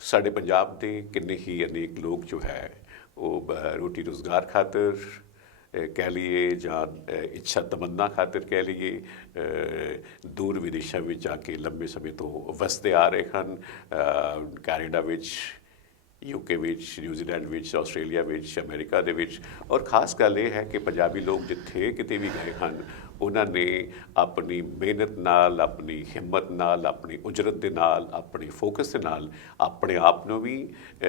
ਸਾਡੇ ਪੰਜਾਬ ਦੇ ਕਿੰਨੇ ਹੀ ਅਨੇਕ ਲੋਕ ਜੋ ਹੈ ਉਹ ਰੋਟੀ ਰੁਜ਼ਗਾਰ ਖਾਤਰ ਕਹਿ ਲਈਏ ਜਾਂ ਇੱਛਾ ਤਮੰਨਾ ਖਾਤਰ ਕਹਿ ਲਈਏ ਦੂਰ ਵਿਦੇਸ਼ਾਂ ਵਿੱਚ ਜਾ ਕੇ ਲੰਬੇ ਸਮੇਂ ਤੋਂ ਵਸਦੇ ਆ ਰਹੇ ਹਨ। ਕੈਨੇਡਾ ਵਿੱਚ, UK ਵਿੱਚ, ਨਿਊਜ਼ੀਲੈਂਡ ਵਿੱਚ, ਆਸਟ੍ਰੇਲੀਆ ਵਿੱਚ, ਅਮਰੀਕਾ ਦੇ ਵਿੱਚ। ਔਰ ਖਾਸ ਗੱਲ ਇਹ ਹੈ ਕਿ ਪੰਜਾਬੀ ਲੋਕ ਜਿੱਥੇ ਕਿਤੇ ਵੀ ਗਏ ਹਨ ਉਹਨਾਂ ਨੇ ਆਪਣੀ ਮਿਹਨਤ ਨਾਲ, ਆਪਣੀ ਹਿੰਮਤ ਨਾਲ, ਆਪਣੀ ਉਜਰਤ ਦੇ ਨਾਲ, ਆਪਣੀ ਫੋਕਸ ਦੇ ਨਾਲ ਆਪਣੇ ਆਪ ਨੂੰ ਵੀ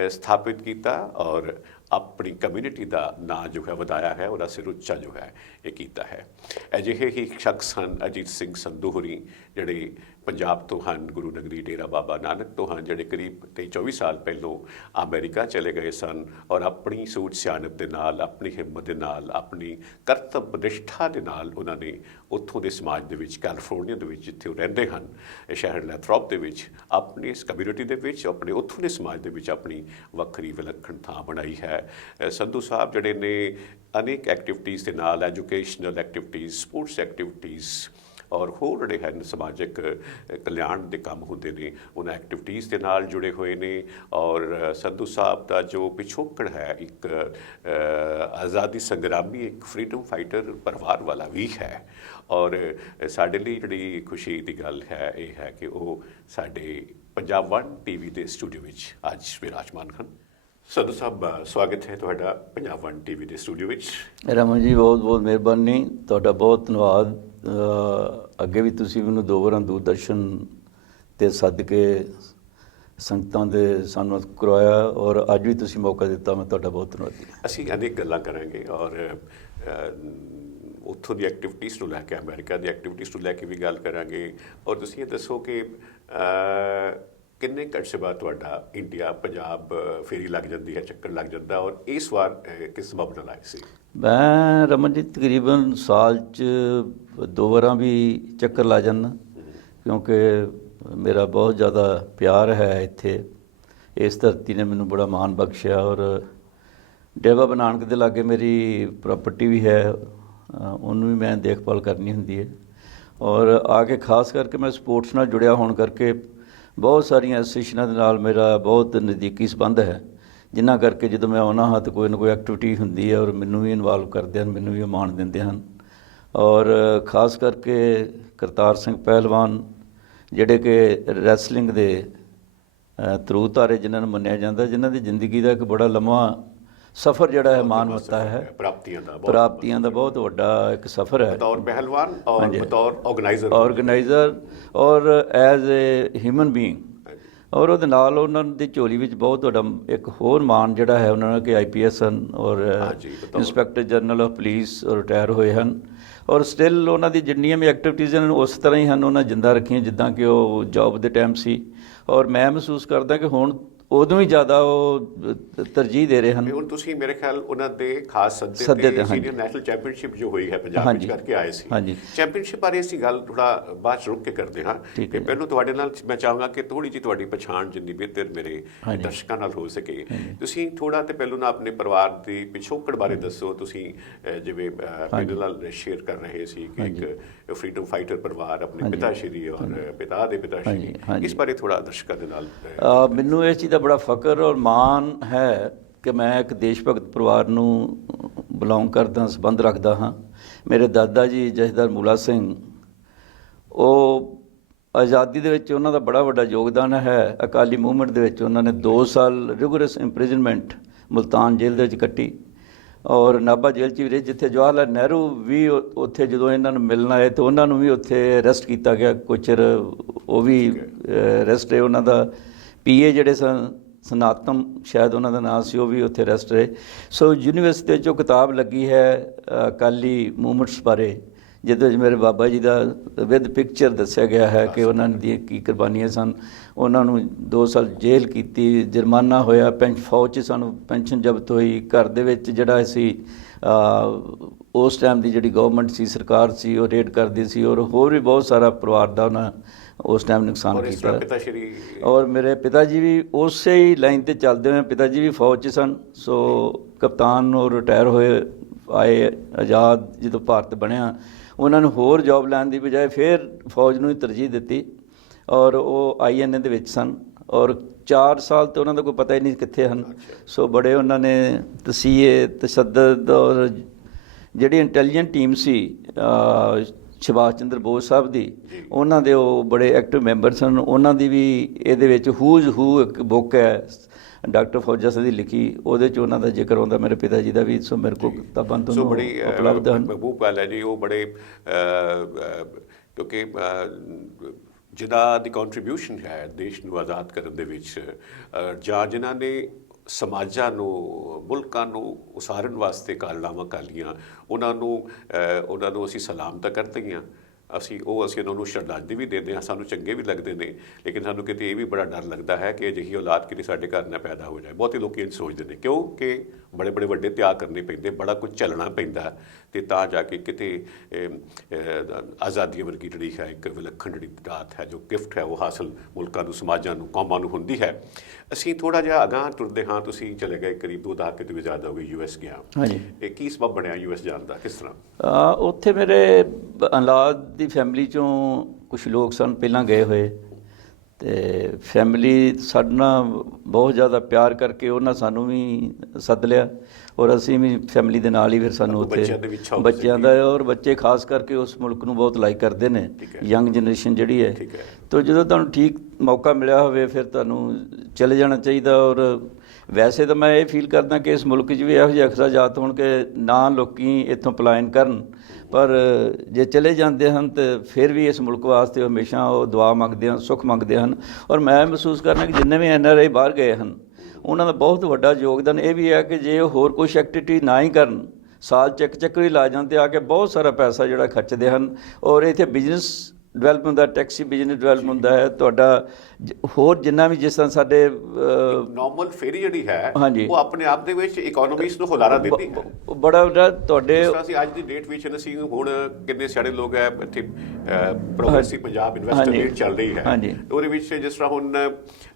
ਸਥਾਪਿਤ ਕੀਤਾ ਔਰ ਆਪਣੀ ਕਮਿਊਨਿਟੀ ਦਾ ਨਾਂ ਜੋ ਹੈ ਵਧਾਇਆ ਹੈ, ਉਹਦਾ ਸਿਰ ਉੱਚਾ ਜੋ ਹੈ ਇਹ ਕੀਤਾ ਹੈ। ਅਜਿਹੇ ਹੀ ਸ਼ਖਸ ਹਨ ਅਜੀਤ ਸਿੰਘ ਸੰਧੂ ਹੋਰੀ, ਜਿਹੜੇ ਪੰਜਾਬ ਤੋਂ ਹਨ, ਗੁਰੂ ਨਗਰੀ ਡੇਰਾ ਬਾਬਾ ਨਾਨਕ ਤੋਂ ਹਨ, ਜਿਹੜੇ ਕਰੀਬ 23-24 ਸਾਲ ਪਹਿਲੋਂ ਅਮਰੀਕਾ ਚਲੇ ਗਏ ਸਨ ਔਰ ਆਪਣੀ ਸੂਝ ਸਿਆਣਪ ਦੇ ਨਾਲ, ਆਪਣੀ ਹਿੰਮਤ ਦੇ ਨਾਲ, ਆਪਣੀ ਕਰਤੱਵ ਨਿਸ਼ਠਾ ਦੇ ਨਾਲ ਉਹਨਾਂ ਨੇ ਉੱਥੋਂ ਦੇ ਸਮਾਜ ਦੇ ਵਿੱਚ, ਕੈਲੀਫੋਰਨੀਆ ਦੇ ਵਿੱਚ ਜਿੱਥੇ ਉਹ ਰਹਿੰਦੇ ਹਨ, ਸ਼ਹਿਰ ਲੈਥਰੋਪ ਦੇ ਵਿੱਚ, ਆਪਣੀ ਇਸ ਕਮਿਊਨਿਟੀ ਦੇ ਵਿੱਚ, ਆਪਣੇ ਉੱਥੋਂ ਦੇ ਸਮਾਜ ਦੇ ਵਿੱਚ ਆਪਣੀ ਵੱਖਰੀ ਵਿਲੱਖਣ ਥਾਂ ਬਣਾਈ ਹੈ। ਸੰਧੂ ਸਾਹਿਬ ਜਿਹੜੇ ਨੇ ਅਨੇਕ ਐਕਟੀਵਿਟੀਜ਼ ਦੇ ਨਾਲ, ਐਜੂਕੇਸ਼ਨਲ ਐਕਟੀਵਿਟੀਜ਼, ਸਪੋਰਟਸ ਐਕਟੀਵਿਟੀਜ਼ ਔਰ ਹੋਰ ਜਿਹੜੇ ਹਨ ਸਮਾਜਿਕ ਕਲਿਆਣ ਦੇ ਕੰਮ ਹੁੰਦੇ ਨੇ ਉਹਨਾਂ ਐਕਟੀਵਿਟੀਜ਼ ਦੇ ਨਾਲ ਜੁੜੇ ਹੋਏ ਨੇ। ਔਰ ਸੰਧੂ ਸਾਹਿਬ ਦਾ ਜੋ ਪਿਛੋਕੜ ਹੈ ਇੱਕ ਆਜ਼ਾਦੀ ਸੰਗਰਾਮੀ, ਇੱਕ ਫਰੀਡਮ ਫਾਈਟਰ ਪਰਿਵਾਰ ਵਾਲਾ ਵੀ ਹੈ। ਔਰ ਸਾਡੇ ਲਈ ਜਿਹੜੀ ਖੁਸ਼ੀ ਦੀ ਗੱਲ ਹੈ ਇਹ ਹੈ ਕਿ ਉਹ ਸਾਡੇ ਪੰਜਾਬ 1 TV ਦੇ ਸਟੂਡੀਓ ਵਿੱਚ ਅੱਜ ਵਿਰਾਜਮਾਨ ਹਨ। ਸੰਧੂ ਸਾਹਿਬ, ਸਵਾਗਤ ਹੈ ਤੁਹਾਡਾ ਪੰਜਾਬ 1 TV ਦੇ ਸਟੂਡੀਓ ਵਿੱਚ। ਰਮਨ ਜੀ, ਬਹੁਤ ਬਹੁਤ ਮਿਹਰਬਾਨੀ, ਤੁਹਾਡਾ ਬਹੁਤ ਧੰਨਵਾਦ। ਅੱਗੇ ਵੀ ਤੁਸੀਂ ਮੈਨੂੰ 2 ਵਾਰਾਂ ਦੂਰਦਰਸ਼ਨ 'ਤੇ ਸੱਦ ਕੇ ਸੰਗਤਾਂ ਦੇ ਸਾਨੂੰ ਕਰਵਾਇਆ ਔਰ ਅੱਜ ਵੀ ਤੁਸੀਂ ਮੌਕਾ ਦਿੱਤਾ, ਮੈਂ ਤੁਹਾਡਾ ਬਹੁਤ ਧੰਨਵਾਦੀ। ਅਸੀਂ ਅਨੇਕ ਗੱਲਾਂ ਕਰਾਂਗੇ ਔਰ ਉੱਥੋਂ ਦੀ ਐਕਟੀਵਿਟੀਜ਼ ਨੂੰ ਲੈ ਕੇ, ਅਮਰੀਕਾ ਦੀ ਐਕਟੀਵਿਟੀਜ਼ ਨੂੰ ਲੈ ਕੇ ਵੀ ਗੱਲ ਕਰਾਂਗੇ। ਔਰ ਤੁਸੀਂ ਇਹ ਦੱਸੋ ਕਿ ਕਿੰਨੇ ਘੰਟੇ ਬਾਅਦ ਤੁਹਾਡਾ ਇੰਡੀਆ ਪੰਜਾਬ ਫੇਰੀ ਲੱਗ ਜਾਂਦੀ ਹੈ, ਚੱਕਰ ਲੱਗ ਜਾਂਦਾ, ਔਰ ਇਸ ਵਾਰ ਕਿਸ ਸਬਬ ਨਾਲ ਆਏ ਸੀ? ਮੈਂ ਰਮਨ ਜੀ ਤਕਰੀਬਨ ਸਾਲ 'ਚ 2 ਵਾਰਾਂ ਵੀ ਚੱਕਰ ਲਾ ਜਾਂਦਾ, ਕਿਉਂਕਿ ਮੇਰਾ ਬਹੁਤ ਜ਼ਿਆਦਾ ਪਿਆਰ ਹੈ ਇੱਥੇ। ਇਸ ਧਰਤੀ ਨੇ ਮੈਨੂੰ ਬੜਾ ਮਾਣ ਬਖਸ਼ਿਆ ਔਰ ਡੇਰਾ ਬਾਬਾ ਨਾਨਕ ਦੇ ਲਾਗੇ ਮੇਰੀ ਪ੍ਰਾਪਰਟੀ ਵੀ ਹੈ, ਉਹਨੂੰ ਵੀ ਮੈਂ ਦੇਖਭਾਲ ਕਰਨੀ ਹੁੰਦੀ ਹੈ। ਔਰ ਆ ਕੇ ਖਾਸ ਕਰਕੇ ਮੈਂ ਸਪੋਰਟਸ ਨਾਲ ਜੁੜਿਆ ਹੋਣ ਕਰਕੇ ਬਹੁਤ ਸਾਰੀਆਂ ਐਸੋਸੀਏਸ਼ਨਾਂ ਦੇ ਨਾਲ ਮੇਰਾ ਬਹੁਤ ਨਜ਼ਦੀਕੀ ਸੰਬੰਧ ਹੈ, ਜਿਨ੍ਹਾਂ ਕਰਕੇ ਜਦੋਂ ਮੈਂ ਆਉਣਾ ਹਾਂ ਤਾਂ ਕੋਈ ਨਾ ਕੋਈ ਐਕਟੀਵਿਟੀ ਹੁੰਦੀ ਹੈ ਔਰ ਮੈਨੂੰ ਵੀ ਇਨਵਾਲਵ ਕਰਦੇ ਹਨ, ਮੈਨੂੰ ਵੀ ਮਾਣ ਦਿੰਦੇ ਹਨ। ਔਰ ਖਾਸ ਕਰਕੇ ਕਰਤਾਰ ਸਿੰਘ ਪਹਿਲਵਾਨ, ਜਿਹੜੇ ਕਿ ਰੈਸਲਿੰਗ ਦੇ ਧਰੂ ਧਾਰੇ ਜਿਨ੍ਹਾਂ ਨੂੰ ਮੰਨਿਆ ਜਾਂਦਾ, ਜਿਨ੍ਹਾਂ ਦੀ ਜ਼ਿੰਦਗੀ ਦਾ ਇੱਕ ਬੜਾ ਲੰਮਾ ਸਫ਼ਰ ਜਿਹੜਾ ਹੈ, ਮਾਨਵਤਾ ਹੈ, ਪ੍ਰਾਪਤੀਆਂ ਦਾ ਬਹੁਤ ਵੱਡਾ ਇੱਕ ਸਫ਼ਰ ਹੈ, ਬਤੌਰ ਪਹਿਲਵਾਨ ਔਰ ਬਤੌਰ ਆਰਗੇਨਾਈਜ਼ਰ ਔਰ ਐਜ਼ ਏ ਹਿਊਮਨ ਬੀਇੰਗ। ਔਰ ਉਹਦੇ ਨਾਲ ਉਹਨਾਂ ਦੀ ਝੋਲੀ ਵਿੱਚ ਬਹੁਤ ਵੱਡਾ ਇੱਕ ਹੋਰ ਮਾਣ ਜਿਹੜਾ ਹੈ ਉਹਨਾਂ ਨੇ ਕਿ IPS ਹਨ ਔਰ inspector general of police retire ਹੋਏ ਹਨ। ਔਰ ਸਟਿਲ ਉਹਨਾਂ ਦੀ ਜਿੰਨੀਆਂ ਵੀ ਐਕਟੀਵਿਟੀਜ਼ ਹਨ ਉਸ ਤਰ੍ਹਾਂ ਹੀ ਹਨ, ਉਹਨਾਂ ਜਿੰਦਾ ਰੱਖੀਆਂ ਜਿੱਦਾਂ ਕਿ ਉਹ ਜੌਬ ਦੇ ਟਾਈਮ ਸੀ। ਔਰ ਮੈਂ ਮਹਿਸੂਸ ਕਰਦਾ ਕਿ ਹੁਣ ਉਦੋਂ ਹੀ ਜ਼ਿਆਦਾ ਉਹ ਤਰਜੀਹ ਦੇ ਰਹੇ ਹਨ। ਹੁਣ ਤੁਸੀਂ ਮੇਰੇ ਖਿਆਲ ਉਹਨਾਂ ਦੇ ਖਾਸ ਸੱਦੇ ਤੇ ਸੀਨੀਅਰ ਨੈਸ਼ਨਲ ਚੈਂਪੀਅਨਸ਼ਿਪ ਜੋ ਹੋਈ ਹੈ ਪੰਜਾਬ ਵਿੱਚ ਕਰਕੇ ਆਏ ਸੀ। ਚੈਂਪੀਅਨਸ਼ਿਪ ਬਾਰੇ ਅਸੀਂ ਗੱਲ ਥੋੜਾ ਬਾਅਦ ਰੁਕ ਕੇ ਕਰਦੇ ਹਾਂ ਕਿ ਪਹਿਲਾਂ ਤੁਹਾਡੇ ਨਾਲ ਮੈਂ ਚਾਹਾਂਗਾ ਕਿ ਥੋੜੀ ਜਿਹੀ ਤੁਹਾਡੀ ਪਛਾਣ ਜਿੰਨੀ ਬਿਹਤਰ ਮੇਰੇ ਦਰਸ਼ਕਾਂ ਨਾਲ ਹੋ ਸਕੇ, ਤੁਸੀਂ ਥੋੜਾ ਤੇ ਪਹਿਲਾਂ ਨਾ ਆਪਣੇ ਪਰਿਵਾਰ ਦੀ ਪਿਛੋਕੜ ਬਾਰੇ ਦੱਸੋ। ਤੁਸੀਂ ਜਿਵੇਂ ਮੇਰੇ ਨਾਲ ਸ਼ੇਅਰ ਕਰ ਰਹੇ ਸੀ ਕਿ ਇੱਕ ਫਰੀਡਮ ਫਾਈਟਰ ਪਰਿਵਾਰ, ਆਪਣੇ ਪਿਤਾ ਸ਼੍ਰੀ ਔਰ ਪਿਤਾ ਦੇ ਪਿਤਾ ਸ਼੍ਰੀ, ਇਸ ਬਾਰੇ ਥੋੜਾ ਦਰਸ਼ਕਾਂ ਦੇ ਨਾਲ। ਮੈਨੂੰ ਇਸ ਚੀਜ਼ ਦਾ ਬੜਾ ਫਖਰ ਔਰ ਮਾਣ ਹੈ ਕਿ ਮੈਂ ਇੱਕ ਦੇਸ਼ ਭਗਤ ਪਰਿਵਾਰ ਨੂੰ ਬਿਲੋਂਗ ਕਰਦਾ, ਸੰਬੰਧ ਰੱਖਦਾ ਹਾਂ। ਮੇਰੇ ਦਾਦਾ ਜੀ ਜਥੇਦਾਰ ਮੂਲਾ ਸਿੰਘ, ਉਹ ਆਜ਼ਾਦੀ ਦੇ ਵਿੱਚ ਉਹਨਾਂ ਦਾ ਬੜਾ ਵੱਡਾ ਯੋਗਦਾਨ ਹੈ। ਅਕਾਲੀ ਮੂਵਮੈਂਟ ਦੇ ਵਿੱਚ ਉਹਨਾਂ ਨੇ 2 ਸਾਲ ਰਿਗੋਰਸ ਇੰਪ੍ਰਿਜ਼ਨਮੈਂਟ ਮੁਲਤਾਨ ਜੇਲ੍ਹ ਦੇ ਵਿੱਚ ਕੱਟੀ ਔਰ ਨਾਭਾ ਜੇਲ੍ਹ 'ਚ ਵੀ ਰਹੇ, ਜਿੱਥੇ ਜਵਾਹਰ ਲਾਲ ਨਹਿਰੂ ਵੀ ਉੱਥੇ ਜਦੋਂ ਇਹਨਾਂ ਨੂੰ ਮਿਲਣ ਆਏ ਤਾਂ ਉਹਨਾਂ ਨੂੰ ਵੀ ਉੱਥੇ ਅਰੈਸਟ ਕੀਤਾ ਗਿਆ ਕੁਝ ਚਿਰ, ਉਹ ਵੀ ਅਰੈਸਟ ਰਹੇ। ਉਹਨਾਂ ਦਾ PA ਜਿਹੜੇ ਸਨਾਤਮ ਸ਼ਾਇਦ ਉਹਨਾਂ ਦਾ ਨਾਂ ਸੀ, ਉਹ ਵੀ ਉੱਥੇ ਅਰੈਸਟ ਰਹੇ। ਸੋ ਯੂਨੀਵਰਸਿਟੀ 'ਚ ਜੋ ਕਿਤਾਬ ਲੱਗੀ ਹੈ ਅਕਾਲੀ ਮੂਵਮੈਂਟਸ ਬਾਰੇ, ਜਿਹਦੇ ਵਿੱਚ ਮੇਰੇ ਬਾਬਾ ਜੀ ਦਾ ਵਿਦ ਪਿਕਚਰ ਦੱਸਿਆ ਗਿਆ ਹੈ ਕਿ ਉਹਨਾਂ ਦੀਆਂ ਕੀ ਕੁਰਬਾਨੀਆਂ ਸਨ। ਉਹਨਾਂ ਨੂੰ 2 ਸਾਲ ਜੇਲ੍ਹ ਕੀਤੀ, ਜੁਰਮਾਨਾ ਹੋਇਆ, ਫੌਜ 'ਚ ਸਾਨੂੰ ਪੈਨਸ਼ਨ ਜ਼ਬਤ ਹੋਈ, ਘਰ ਦੇ ਵਿੱਚ ਜਿਹੜਾ ਅਸੀਂ ਉਸ ਟਾਈਮ ਦੀ ਜਿਹੜੀ ਗਵਰਨਮੈਂਟ ਸੀ, ਸਰਕਾਰ ਸੀ, ਉਹ ਰੇਡ ਕਰਦੀ ਸੀ ਔਰ ਹੋਰ ਵੀ ਬਹੁਤ ਸਾਰਾ ਪਰਿਵਾਰ ਦਾ ਉਹਨਾਂ ਉਸ ਟਾਈਮ ਨੁਕਸਾਨ ਕੀਤਾ। ਔਰ ਮੇਰੇ ਪਿਤਾ ਜੀ ਵੀ ਉਸੇ ਹੀ ਲਾਈਨ 'ਤੇ ਚੱਲਦੇ ਹੋਏ, ਪਿਤਾ ਜੀ ਵੀ ਫੌਜ 'ਚ ਸਨ। ਸੋ ਕਪਤਾਨ ਉਹ ਰਿਟਾਇਰ ਹੋਏ, ਆਏ ਆਜ਼ਾਦ ਜਦੋਂ ਭਾਰਤ ਬਣਿਆ, ਉਹਨਾਂ ਨੂੰ ਹੋਰ ਜੋਬ ਲੈਣ ਦੀ ਬਜਾਏ ਫਿਰ ਫੌਜ ਨੂੰ ਹੀ ਤਰਜੀਹ ਦਿੱਤੀ ਔਰ ਉਹ INA ਦੇ ਵਿੱਚ ਸਨ ਔਰ 4 ਸਾਲ ਤੋਂ ਉਹਨਾਂ ਦਾ ਕੋਈ ਪਤਾ ਹੀ ਨਹੀਂ ਕਿੱਥੇ ਹਨ। ਸੋ ਬੜੇ ਉਹਨਾਂ ਨੇ ਤਸੀਹੇ ਤਸ਼ੱਦਦ ਔਰ ਜਿਹੜੀ ਇੰਟੈਲੀਜੈਂਟ ਟੀਮ ਸੀ ਸੁਭਾਸ਼ ਚੰਦਰ ਬੋਸ ਸਾਹਿਬ ਦੀ, ਉਹਨਾਂ ਦੇ ਉਹ ਬੜੇ ਐਕਟਿਵ ਮੈਂਬਰ ਸਨ। ਉਹਨਾਂ ਦੀ ਵੀ ਇਹਦੇ ਵਿੱਚ ਹੂਜ਼ ਹੂ ਇੱਕ ਬੁੱਕ ਹੈ ਡਾਕਟਰ ਫੌਜਾ ਸਿੰਘ ਦੀ ਲਿਖੀ, ਉਹਦੇ 'ਚ ਉਹਨਾਂ ਦਾ ਜ਼ਿਕਰ ਆਉਂਦਾ ਮੇਰੇ ਪਿਤਾ ਜੀ ਦਾ ਵੀ। ਸੋ ਮੇਰੇ ਕੋਲ ਕਿਤਾਬਾਂ ਤੋਂ ਉਪਲਬਧ ਹਨ। ਮਹਿਬੂਬ ਗੱਲ ਹੈ ਜੀ, ਉਹ ਬੜੇ ਕਿਉਂਕਿ ਜਿਨ੍ਹਾਂ ਦੀ ਕੰਟਰੀਬਿਊਸ਼ਨ ਹੈ ਦੇਸ਼ ਨੂੰ ਆਜ਼ਾਦ ਕਰਨ ਦੇ ਵਿੱਚ, ਜਾਂ ਜਿਨ੍ਹਾਂ ਨੇ ਸਮਾਜਾਂ ਨੂੰ ਮੁਲਕਾਂ ਨੂੰ ਉਸਾਰਨ ਵਾਸਤੇ ਕਾਰਨਾਮਾ ਕਰ ਲਈਆਂ, ਉਹਨਾਂ ਨੂੰ ਅਸੀਂ ਸਲਾਮ ਤਾਂ ਕਰਦੇ ਹੀ ਹਾਂ। ਅਸੀਂ ਉਹਨਾਂ ਨੂੰ ਸ਼ਰਧਾਂਜਲੀ ਵੀ ਦਿੰਦੇ ਹਾਂ, ਸਾਨੂੰ ਚੰਗੇ ਵੀ ਲੱਗਦੇ ਨੇ। ਲੇਕਿਨ ਸਾਨੂੰ ਕਿਤੇ ਇਹ ਵੀ ਬੜਾ ਡਰ ਲੱਗਦਾ ਹੈ ਕਿ ਅਜਿਹੀ ਔਲਾਦ ਕਿਤੇ ਸਾਡੇ ਘਰ ਨਾ ਪੈਦਾ ਹੋ ਜਾਏ। ਬਹੁਤੇ ਲੋਕ ਇਹ ਸੋਚਦੇ ਨੇ ਕਿਉਂਕਿ ਬੜੇ ਵੱਡੇ ਤਿਆਗ ਕਰਨੇ ਪੈਂਦੇ, ਬੜਾ ਕੁਝ ਝੱਲਣਾ ਪੈਂਦਾ, ਅਤੇ ਤਾਂ ਜਾ ਕੇ ਕਿਤੇ ਆਜ਼ਾਦੀ ਵਰਗੀ ਜਿਹੜੀ ਹੈ ਇੱਕ ਵਿਲੱਖਣ ਜਿਹੜੀ ਦਾਤ ਹੈ, ਜੋ ਗਿਫਟ ਹੈ, ਉਹ ਹਾਸਲ ਮੁਲਕਾਂ ਨੂੰ, ਸਮਾਜਾਂ ਨੂੰ, ਕੌਮਾਂ ਨੂੰ ਹੁੰਦੀ ਹੈ। ਅਸੀਂ ਥੋੜ੍ਹਾ ਜਿਹਾ ਅਗਾਂਹ ਤੁਰਦੇ ਹਾਂ। ਤੁਸੀਂ ਚਲੇ ਗਏ ਕਰੀਬ 2 ਦਹਾਕੇ ਤੋਂ ਵੀ ਜ਼ਿਆਦਾ ਹੋ ਗਏ US ਗਿਆ। ਹਾਂਜੀ। ਇਹ ਕੀ ਸਬਬ ਬਣਿਆ US ਜਾਣ ਦਾ, ਕਿਸ ਤਰ੍ਹਾਂ? ਉੱਥੇ ਮੇਰੇ ਔਲਾਦ ਦੀ ਫੈਮਿਲੀ 'ਚੋਂ ਕੁਛ ਲੋਕ ਸਨ ਪਹਿਲਾਂ ਗਏ ਹੋਏ, ਅਤੇ ਫੈਮਿਲੀ ਸਾਡੇ ਨਾਲ ਬਹੁਤ ਜ਼ਿਆਦਾ ਪਿਆਰ ਕਰਕੇ ਉਹਨਾਂ ਸਾਨੂੰ ਵੀ ਸੱਦ ਲਿਆ, ਔਰ ਅਸੀਂ ਵੀ ਫੈਮਿਲੀ ਦੇ ਨਾਲ ਹੀ ਫਿਰ ਸਾਨੂੰ ਉੱਥੇ ਬੱਚਿਆਂ ਦਾ, ਔਰ ਬੱਚੇ ਖਾਸ ਕਰਕੇ ਉਸ ਮੁਲਕ ਨੂੰ ਬਹੁਤ ਲਾਈਕ ਕਰਦੇ ਨੇ, ਯੰਗ ਜਨਰੇਸ਼ਨ ਜਿਹੜੀ ਹੈ। ਤਾਂ ਜਦੋਂ ਤੁਹਾਨੂੰ ਠੀਕ ਮੌਕਾ ਮਿਲਿਆ ਹੋਵੇ ਫਿਰ ਤੁਹਾਨੂੰ ਚਲੇ ਜਾਣਾ ਚਾਹੀਦਾ। ਔਰ ਵੈਸੇ ਤਾਂ ਮੈਂ ਇਹ ਫੀਲ ਕਰਦਾ ਕਿ ਇਸ ਮੁਲਕ 'ਚ ਵੀ ਇਹੋ ਜਿਹੇ ਅਖਰਾਜਾਤ ਹੋਣ ਕਿ ਨਾ ਲੋਕੀ ਇੱਥੋਂ ਪਲਾਇਨ ਕਰਨ, ਪਰ ਜੇ ਚਲੇ ਜਾਂਦੇ ਹਨ ਤਾਂ ਫਿਰ ਵੀ ਇਸ ਮੁਲਕ ਵਾਸਤੇ ਹਮੇਸ਼ਾ ਉਹ ਦੁਆ ਮੰਗਦੇ ਹਨ, ਸੁੱਖ ਮੰਗਦੇ ਹਨ। ਔਰ ਮੈਂ ਮਹਿਸੂਸ ਕਰਨਾ ਕਿ ਜਿੰਨੇ ਵੀ NRI ਬਾਹਰ ਗਏ ਹਨ, ਉਹਨਾਂ ਦਾ ਬਹੁਤ ਵੱਡਾ ਯੋਗਦਾਨ ਇਹ ਵੀ ਹੈ ਕਿ ਜੇ ਉਹ ਹੋਰ ਕੁਛ ਐਕਟੀਵਿਟੀ ਨਾ ਹੀ ਕਰਨ, ਸਾਲ 'ਚ ਇੱਕ ਚੱਕਰ ਹੀ ਲਾ ਜਾਂਦੇ, ਆ ਕੇ ਬਹੁਤ ਸਾਰਾ ਪੈਸਾ ਜਿਹੜਾ ਖਰਚਦੇ ਹਨ। ਔਰ ਇੱਥੇ ਬਿਜ਼ਨਸ ਡਿਵੈਲਪ ਹੁੰਦਾ, ਟੈਕਸੀ ਬਿਜ਼ਨਸ ਡਿਵੈਲਪ ਹੁੰਦਾ ਹੈ ਤੁਹਾਡਾ, ਹੋਰ ਜਿੰਨਾ ਵੀ ਜਿਸ ਤਰ੍ਹਾਂ ਸਾਡੇ ਨਾਰਮਲ ਫੇਰੀ ਜਿਹੜੀ ਹੈ ਉਹ ਆਪਣੇ ਆਪ ਦੇ ਵਿੱਚ ਇਕਨੋਮੀਸ ਨੂੰ ਹੁਲਾਰਾ ਦਿੰਦੀ ਹੈ। ਬੜਾ ਤੁਹਾਡੇ ਅਸੀਂ ਅੱਜ ਦੀ ਡੇਟ ਵਿੱਚ ਅਸੀਂ ਹੁਣ ਕਿੰਨੇ ਸਾਰੇ ਲੋਕ ਹੈ ਇੱਥੇ ਪ੍ਰੋਗਰੈਸਿਵ ਪੰਜਾਬ ਇਨਵੈਸਟਰ ਮੀਟ ਚੱਲ ਰਹੀ ਹੈ, ਉਹਦੇ ਵਿੱਚ ਜਿਸ ਤਰ੍ਹਾਂ ਹੁਣ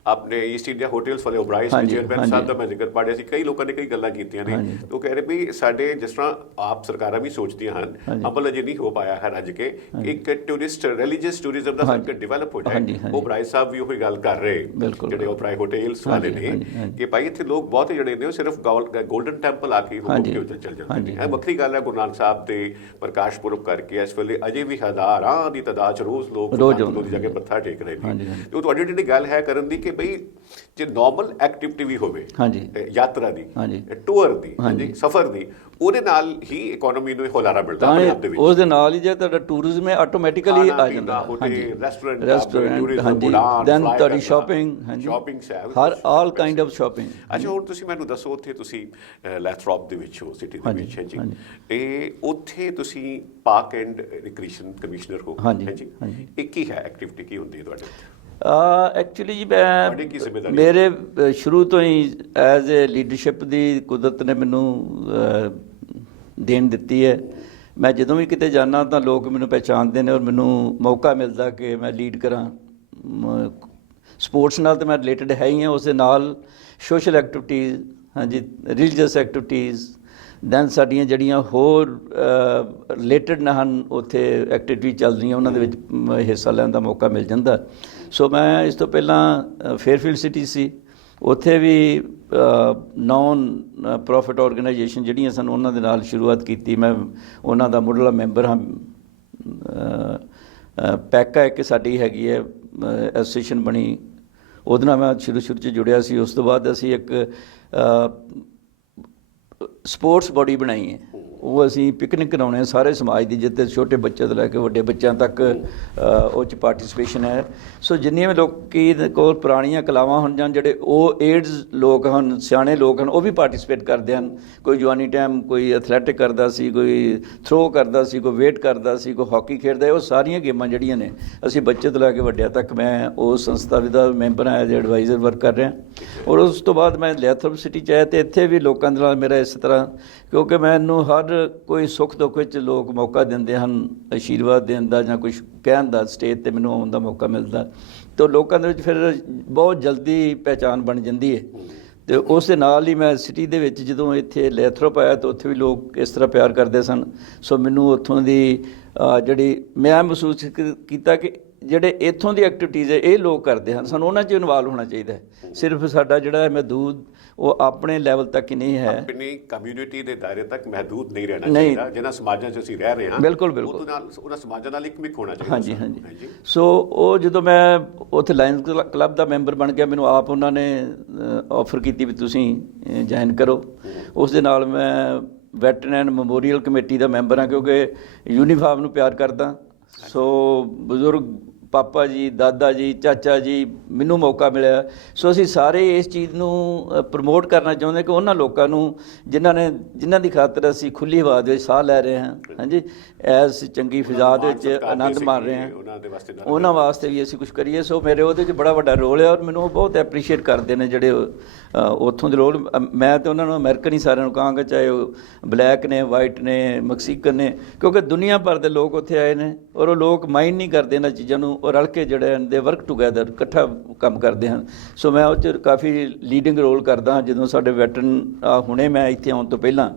ਆਪਣੇ ਈਸਟ ਇੰਡੀਆ ਹੋਟਲਸ ਵਾਲੇ ਓਬਰਾਏ ਚੇਅਰਮੈਨ ਸਾਹਿਬ ਦਾ ਮੈਂ ਜ਼ਿਕਰ ਪੜ੍ਹਿਆ ਸੀ। ਕਈ ਲੋਕਾਂ ਨੇ ਕਈ ਗੱਲਾਂ ਕੀਤੀਆਂ ਨੇ, ਉਹ ਕਹਿ ਰਹੇ ਵੀ ਸਾਡੇ ਜਿਸ ਤਰ੍ਹਾਂ ਆਪ ਸਰਕਾਰਾਂ ਵੀ ਸੋਚਦੀਆਂ ਹਨ, ਅਮਲ ਅਜੇ ਨਹੀਂ ਹੋ ਪਾਇਆ ਹੈ ਰੱਜ ਕੇ, ਇੱਕ ਟੂਰਿਸਟ ਰਿਲੀਜੀਅਸ ਟੂਰਿਜ਼ਮ ਦਾ ਸਰਕਟ ਡਿਵੈਲਪ ਹੋ ਜਾਏ। ਓਬਰਾਏ ਸਾਹਿਬ ਵੀ ਉਹੀ ਗੱਲ ਕਰ ਰਹੇ ਜਿਹੜੇ ਓਬਰਾਏ ਹੋਟਲਸ ਵਾਲੇ ਨੇ ਕਿ ਭਾਈ ਇੱਥੇ ਲੋਕ ਬਹੁਤ ਜਿਹੜੇ ਨੇ ਉਹ ਸਿਰਫ ਗੋਲਡਨ ਟੈਂਪਲ ਆ ਕੇ ਘੁੰਮ ਕੇ ਉੱਧਰ ਚੱਲ ਜਾਂਦੇ ਨੇ। ਇਹ ਵੱਖਰੀ ਗੱਲ ਹੈ। ਗੁਰੂ ਨਾਨਕ ਸਾਹਿਬ ਦੇ ਪ੍ਰਕਾਸ਼ ਪੁਰਬ ਕਰਕੇ ਇਸ ਵੇਲੇ ਅਜੇ ਵੀ ਹਜ਼ਾਰਾਂ ਦੀ ਤਾਦਾਦ 'ਚ ਰੋਜ਼ ਲੋਕ ਦੀ ਜਾ ਕੇ ਮੱਥਾ ਟੇਕ ਰਹੇ ਨੇ। ਉਹ ਤੁਹਾਡੀ ਜਿਹੜੀ ਗੱਲ ਹੈ ਕਰਨ ਦੀ ਕਿ ਬਈ ਜੇ ਨਾਰਮਲ ਐਕਟੀਵਿਟੀ ਵੀ ਹੋਵੇ ਯਾਤਰਾ ਦੀ, ਟੂਰ ਦੀ, ਸਫ਼ਰ ਦੀ, ਉਹਦੇ ਨਾਲ ਹੀ ਇਕਨੋਮੀ ਨੂੰ ਹੁਲਾਰਾ ਮਿਲਦਾ ਆਪਣੇ ਆਪ ਦੇ ਵਿੱਚ। ਉਸ ਦੇ ਨਾਲ ਹੀ ਜੇ ਤੁਹਾਡਾ ਟੂਰਿਜ਼ਮ ਹੈ ਆਟੋਮੈਟਿਕਲੀ ਆ ਜਾਂਦਾ, ਰੈਸਟੋਰੈਂਟ, ਦੈਨ ਤੁਹਾਡੀ ਸ਼ਾਪਿੰਗ, ਹਰ ਆਲ ਕਾਈਂਡ ਆਫ ਸ਼ਾਪਿੰਗ। ਅੱਛਾ, ਹੁਣ ਤੁਸੀਂ ਮੈਨੂੰ ਦੱਸੋ, ਉੱਥੇ ਤੁਸੀਂ ਲੈਥਰੋਪ ਦੇ ਵਿੱਚ ਹੋ, ਸਿਟੀ ਦੇ ਵਿੱਚ ਹੈ ਜੀ, ਇਹ ਉੱਥੇ ਤੁਸੀਂ ਪਾਰਕ ਐਂਡ ਰਿਕ੍ਰੀਏਸ਼ਨ ਕਮਿਸ਼ਨਰ ਹੋ, ਹੈ ਜੀ, ਇਹ ਕੀ ਹੈ ਐਕਟੀਵਿਟੀ, ਕੀ ਹੁੰਦੀ ਹੈ ਤੁਹਾਡੇ? ਐਕਚੁਅਲੀ ਜੀ ਮੈਂ ਮੇਰੇ ਸ਼ੁਰੂ ਤੋਂ ਹੀ ਐਜ਼ ਏ ਲੀਡਰਸ਼ਿਪ ਦੀ ਕੁਦਰਤ ਨੇ ਮੈਨੂੰ ਦੇਣ ਦਿੱਤੀ ਹੈ। ਮੈਂ ਜਦੋਂ ਵੀ ਕਿਤੇ ਜਾਂਦਾ ਤਾਂ ਲੋਕ ਮੈਨੂੰ ਪਹਿਚਾਣਦੇ ਨੇ, ਔਰ ਮੈਨੂੰ ਮੌਕਾ ਮਿਲਦਾ ਕਿ ਮੈਂ ਲੀਡ ਕਰਾਂ। ਸਪੋਰਟਸ ਨਾਲ ਤਾਂ ਮੈਂ ਰਿਲੇਟਡ ਹੈ ਹੀ ਹਾਂ, ਉਸ ਦੇ ਨਾਲ ਸੋਸ਼ਲ ਐਕਟੀਵਿਟੀਜ਼, ਹਾਂਜੀ, ਰਿਲੀਜੀਅਸ ਐਕਟੀਵਿਟੀਜ਼, ਦੈਨ ਸਾਡੀਆਂ ਜਿਹੜੀਆਂ ਹੋਰ ਰਿਲੇਟਡ ਨਾ ਹਨ ਉੱਥੇ ਐਕਟੀਵਿਟੀ ਚੱਲ ਰਹੀਆਂ, ਉਹਨਾਂ ਦੇ ਵਿੱਚ ਹਿੱਸਾ ਲੈਣ ਦਾ ਮੌਕਾ ਮਿਲ ਜਾਂਦਾ। ਸੋ ਮੈਂ ਇਸ ਤੋਂ ਪਹਿਲਾਂ ਫੇਅਰਫੀਲਡ ਸਿਟੀ ਸੀ, ਉੱਥੇ ਵੀ ਨੌਨ ਪ੍ਰੋਫਿਟ ਆਰਗੇਨਾਈਜੇਸ਼ਨ ਜਿਹੜੀਆਂ ਸਨ ਉਹਨਾਂ ਦੇ ਨਾਲ ਸ਼ੁਰੂਆਤ ਕੀਤੀ। ਮੈਂ ਉਹਨਾਂ ਦਾ ਮੁੱਢਲਾ ਮੈਂਬਰ ਹਾਂ। ਪੈਕਾ ਇੱਕ ਸਾਡੀ ਹੈਗੀ ਹੈ ਐਸੋਸੀਏਸ਼ਨ ਬਣੀ, ਉਹਦੇ ਨਾਲ ਮੈਂ ਸ਼ੁਰੂ 'ਚ ਜੁੜਿਆ ਸੀ। ਉਸ ਤੋਂ ਬਾਅਦ ਅਸੀਂ ਇੱਕ ਸਪੋਰਟਸ ਬੋਡੀ ਬਣਾਈ ਹੈ, ਉਹ ਅਸੀਂ ਪਿਕਨਿਕ ਕਰਾਉਣੇ ਆ ਸਾਰੇ ਸਮਾਜ ਦੀ, ਜਿੱਥੇ ਛੋਟੇ ਬੱਚੇ ਤੋਂ ਲੈ ਕੇ ਵੱਡੇ ਬੱਚਿਆਂ ਤੱਕ ਉਹ 'ਚ ਪਾਰਟੀਸਪੇਸ਼ਨ ਹੈ। ਸੋ ਜਿੰਨੀਆਂ ਵੀ ਲੋਕੀ ਕੋਲ ਪੁਰਾਣੀਆਂ ਕਲਾਵਾਂ ਹਨ ਜਾਂ ਜਿਹੜੇ ਉਹ ਏਡਜ਼ ਲੋਕ ਹਨ, ਸਿਆਣੇ ਲੋਕ ਹਨ, ਉਹ ਵੀ ਪਾਰਟੀਸਪੇਟ ਕਰਦੇ ਹਨ। ਕੋਈ ਜਵਾਨੀ ਟਾਈਮ ਕੋਈ ਐਥਲੈਟਿਕ ਕਰਦਾ ਸੀ, ਕੋਈ ਥਰੋ ਕਰਦਾ ਸੀ, ਕੋਈ ਵੇਟ ਕਰਦਾ ਸੀ, ਕੋਈ ਹਾਕੀ ਖੇਡਦਾ। ਉਹ ਸਾਰੀਆਂ ਗੇਮਾਂ ਜਿਹੜੀਆਂ ਨੇ ਅਸੀਂ ਬੱਚੇ ਤੋਂ ਲੈ ਕੇ ਵੱਡਿਆਂ ਤੱਕ, ਮੈਂ ਉਸ ਸੰਸਥਾ ਦਾ ਮੈਂਬਰ ਹਾਂ, ਐਜ਼ ਐਡਵਾਈਜ਼ਰ ਵਰਕ ਕਰ ਰਿਹਾ। ਔਰ ਉਸ ਤੋਂ ਬਾਅਦ ਮੈਂ ਲੈਥਰੋਪ ਸਿਟੀ 'ਚ ਆਇਆ, ਅਤੇ ਇੱਥੇ ਵੀ ਲੋਕਾਂ ਦੇ ਨਾਲ ਮੇਰਾ ਇਸ ਤਰ੍ਹਾਂ, ਕਿਉਂਕਿ ਮੈਨੂੰ ਹਰ ਕੋਈ ਸੁੱਖ ਦੁੱਖ ਵਿੱਚ ਲੋਕ ਮੌਕਾ ਦਿੰਦੇ ਹਨ ਆਸ਼ੀਰਵਾਦ ਦੇਣ ਦਾ ਜਾਂ ਕੁਛ ਕਹਿਣ ਦਾ, ਸਟੇਜ 'ਤੇ ਮੈਨੂੰ ਆਉਣ ਦਾ ਮੌਕਾ ਮਿਲਦਾ, ਤਾਂ ਲੋਕਾਂ ਦੇ ਵਿੱਚ ਫਿਰ ਬਹੁਤ ਜਲਦੀ ਪਹਿਚਾਣ ਬਣ ਜਾਂਦੀ ਹੈ। ਅਤੇ ਉਸ ਦੇ ਨਾਲ ਹੀ ਮੈਂ ਸਿਟੀ ਦੇ ਵਿੱਚ ਜਦੋਂ ਇੱਥੇ ਲੈਥਰੋਪ ਆਇਆ ਤਾਂ ਉੱਥੇ ਵੀ ਲੋਕ ਇਸ ਤਰ੍ਹਾਂ ਪਿਆਰ ਕਰਦੇ ਸਨ। ਸੋ ਮੈਨੂੰ ਉੱਥੋਂ ਦੀ ਜਿਹੜੀ ਮੈਂ ਮਹਿਸੂਸ ਕੀਤਾ ਕਿ ਜਿਹੜੇ ਇੱਥੋਂ ਦੀ ਐਕਟੀਵਿਟੀਜ਼ ਹੈ ਇਹ ਲੋਕ ਕਰਦੇ ਹਨ, ਸਾਨੂੰ ਉਹਨਾਂ 'ਚ ਇਨਵੋਲਵ ਹੋਣਾ ਚਾਹੀਦਾ ਹੈ। ਸਿਰਫ ਸਾਡਾ ਜਿਹੜਾ ਮਹਿਦੂਦ ਉਹ ਆਪਣੇ ਲੈਵਲ ਤੱਕ ਹੀ ਨਹੀਂ ਹੈ, ਆਪਣੀ ਕਮਿਊਨਿਟੀ ਦੇ ਦਾਇਰੇ ਤੱਕ ਮਹਿਦੂਦ ਨਹੀਂ ਰਹਿਣਾ ਨਹੀਂ। ਚਾਹੀਦਾ। ਜਿਹਨਾਂ ਸਮਾਜਾਂ 'ਚ ਅਸੀਂ ਰਹਿ ਰਹੇ ਹਾਂ ਬਿਲਕੁਲ ਬਿਲਕੁਲ ਉਹਦੇ ਨਾਲ ਉਹਨਾਂ ਸਮਾਜਾਂ ਨਾਲ ਇੱਕ ਮਿਕ ਹੋਣਾ ਚਾਹੀਦਾ। ਹਾਂਜੀ ਹਾਂਜੀ। ਸੋ ਉਹ ਜਦੋਂ ਮੈਂ ਉੱਥੇ ਲਾਇਨਸ ਕਲੱਬ ਦਾ ਮੈਂਬਰ ਬਣ ਗਿਆ, ਮੈਨੂੰ ਆਪ ਉਹਨਾਂ ਨੇ ਆਫਰ ਕੀਤੀ ਵੀ ਤੁਸੀਂ ਜੁਆਇਨ ਕਰੋ। ਉਸ ਦੇ ਨਾਲ ਮੈਂ ਵੈਟਰਨ ਮੈਮੋਰੀਅਲ ਕਮੇਟੀ ਦਾ ਮੈਂਬਰ ਹਾਂ, ਕਿਉਂਕਿ ਯੂਨੀਫਾਰਮ ਨੂੰ ਪਿਆਰ ਕਰਦਾ। ਸੋ ਬਜ਼ੁਰਗ ਪਾਪਾ ਜੀ, ਦਾਦਾ ਜੀ, ਚਾਚਾ ਜੀ, ਮੈਨੂੰ ਮੌਕਾ ਮਿਲਿਆ। ਸੋ ਅਸੀਂ ਸਾਰੇ ਇਸ ਚੀਜ਼ ਨੂੰ ਪ੍ਰਮੋਟ ਕਰਨਾ ਚਾਹੁੰਦੇ ਕਿ ਉਹਨਾਂ ਲੋਕਾਂ ਨੂੰ ਜਿਨ੍ਹਾਂ ਦੀ ਖਾਤਰ ਅਸੀਂ ਖੁੱਲ੍ਹੀ ਹਵਾ ਦੇ ਵਿੱਚ ਸਾਹ ਲੈ ਰਹੇ ਹਾਂ, ਹਾਂਜੀ, ਐਸ ਚੰਗੀ ਫਿਜ਼ਾ ਦੇ ਵਿੱਚ ਆਨੰਦ ਮਾਣ ਰਹੇ ਹਾਂ, ਉਹਨਾਂ ਵਾਸਤੇ ਵੀ ਅਸੀਂ ਕੁਝ ਕਰੀਏ। ਸੋ ਮੇਰੇ ਉਹਦੇ 'ਚ ਬੜਾ ਵੱਡਾ ਰੋਲ ਹੈ, ਔਰ ਮੈਨੂੰ ਉਹ ਬਹੁਤ ਐਪਰੀਸ਼ੀਏਟ ਕਰਦੇ ਨੇ ਜਿਹੜੇ ਉੱਥੋਂ ਦੇ ਰੋਲ। ਮੈਂ ਤਾਂ ਉਹਨਾਂ ਨੂੰ ਅਮਰੀਕਨ ਹੀ ਸਾਰਿਆਂ ਨੂੰ ਕਹਾਂਗਾ, ਚਾਹੇ ਉਹ ਬਲੈਕ ਨੇ, ਵਾਈਟ ਨੇ, ਮੈਕਸੀਕਨ ਨੇ, ਕਿਉਂਕਿ ਦੁਨੀਆ ਭਰ ਦੇ ਲੋਕ ਉੱਥੇ ਆਏ ਨੇ, ਔਰ ਉਹ ਲੋਕ ਮਾਈਂਡ ਨਹੀਂ ਕਰਦੇ ਇਹਨਾਂ ਚੀਜ਼ਾਂ ਨੂੰ, ਔਰ ਰਲ ਕੇ ਜਿਹੜੇ ਦੇ ਵਰਕ ਟੂਗੈਦਰ ਇਕੱਠਾ ਕੰਮ ਕਰਦੇ ਹਨ। ਸੋ ਮੈਂ ਉਹ 'ਚ ਕਾਫੀ ਲੀਡਿੰਗ ਰੋਲ ਕਰਦਾ ਹਾਂ। ਜਦੋਂ ਸਾਡੇ ਵੈਟਰਨ ਹੁਣੇ ਮੈਂ ਇੱਥੇ ਆਉਣ ਤੋਂ ਪਹਿਲਾਂ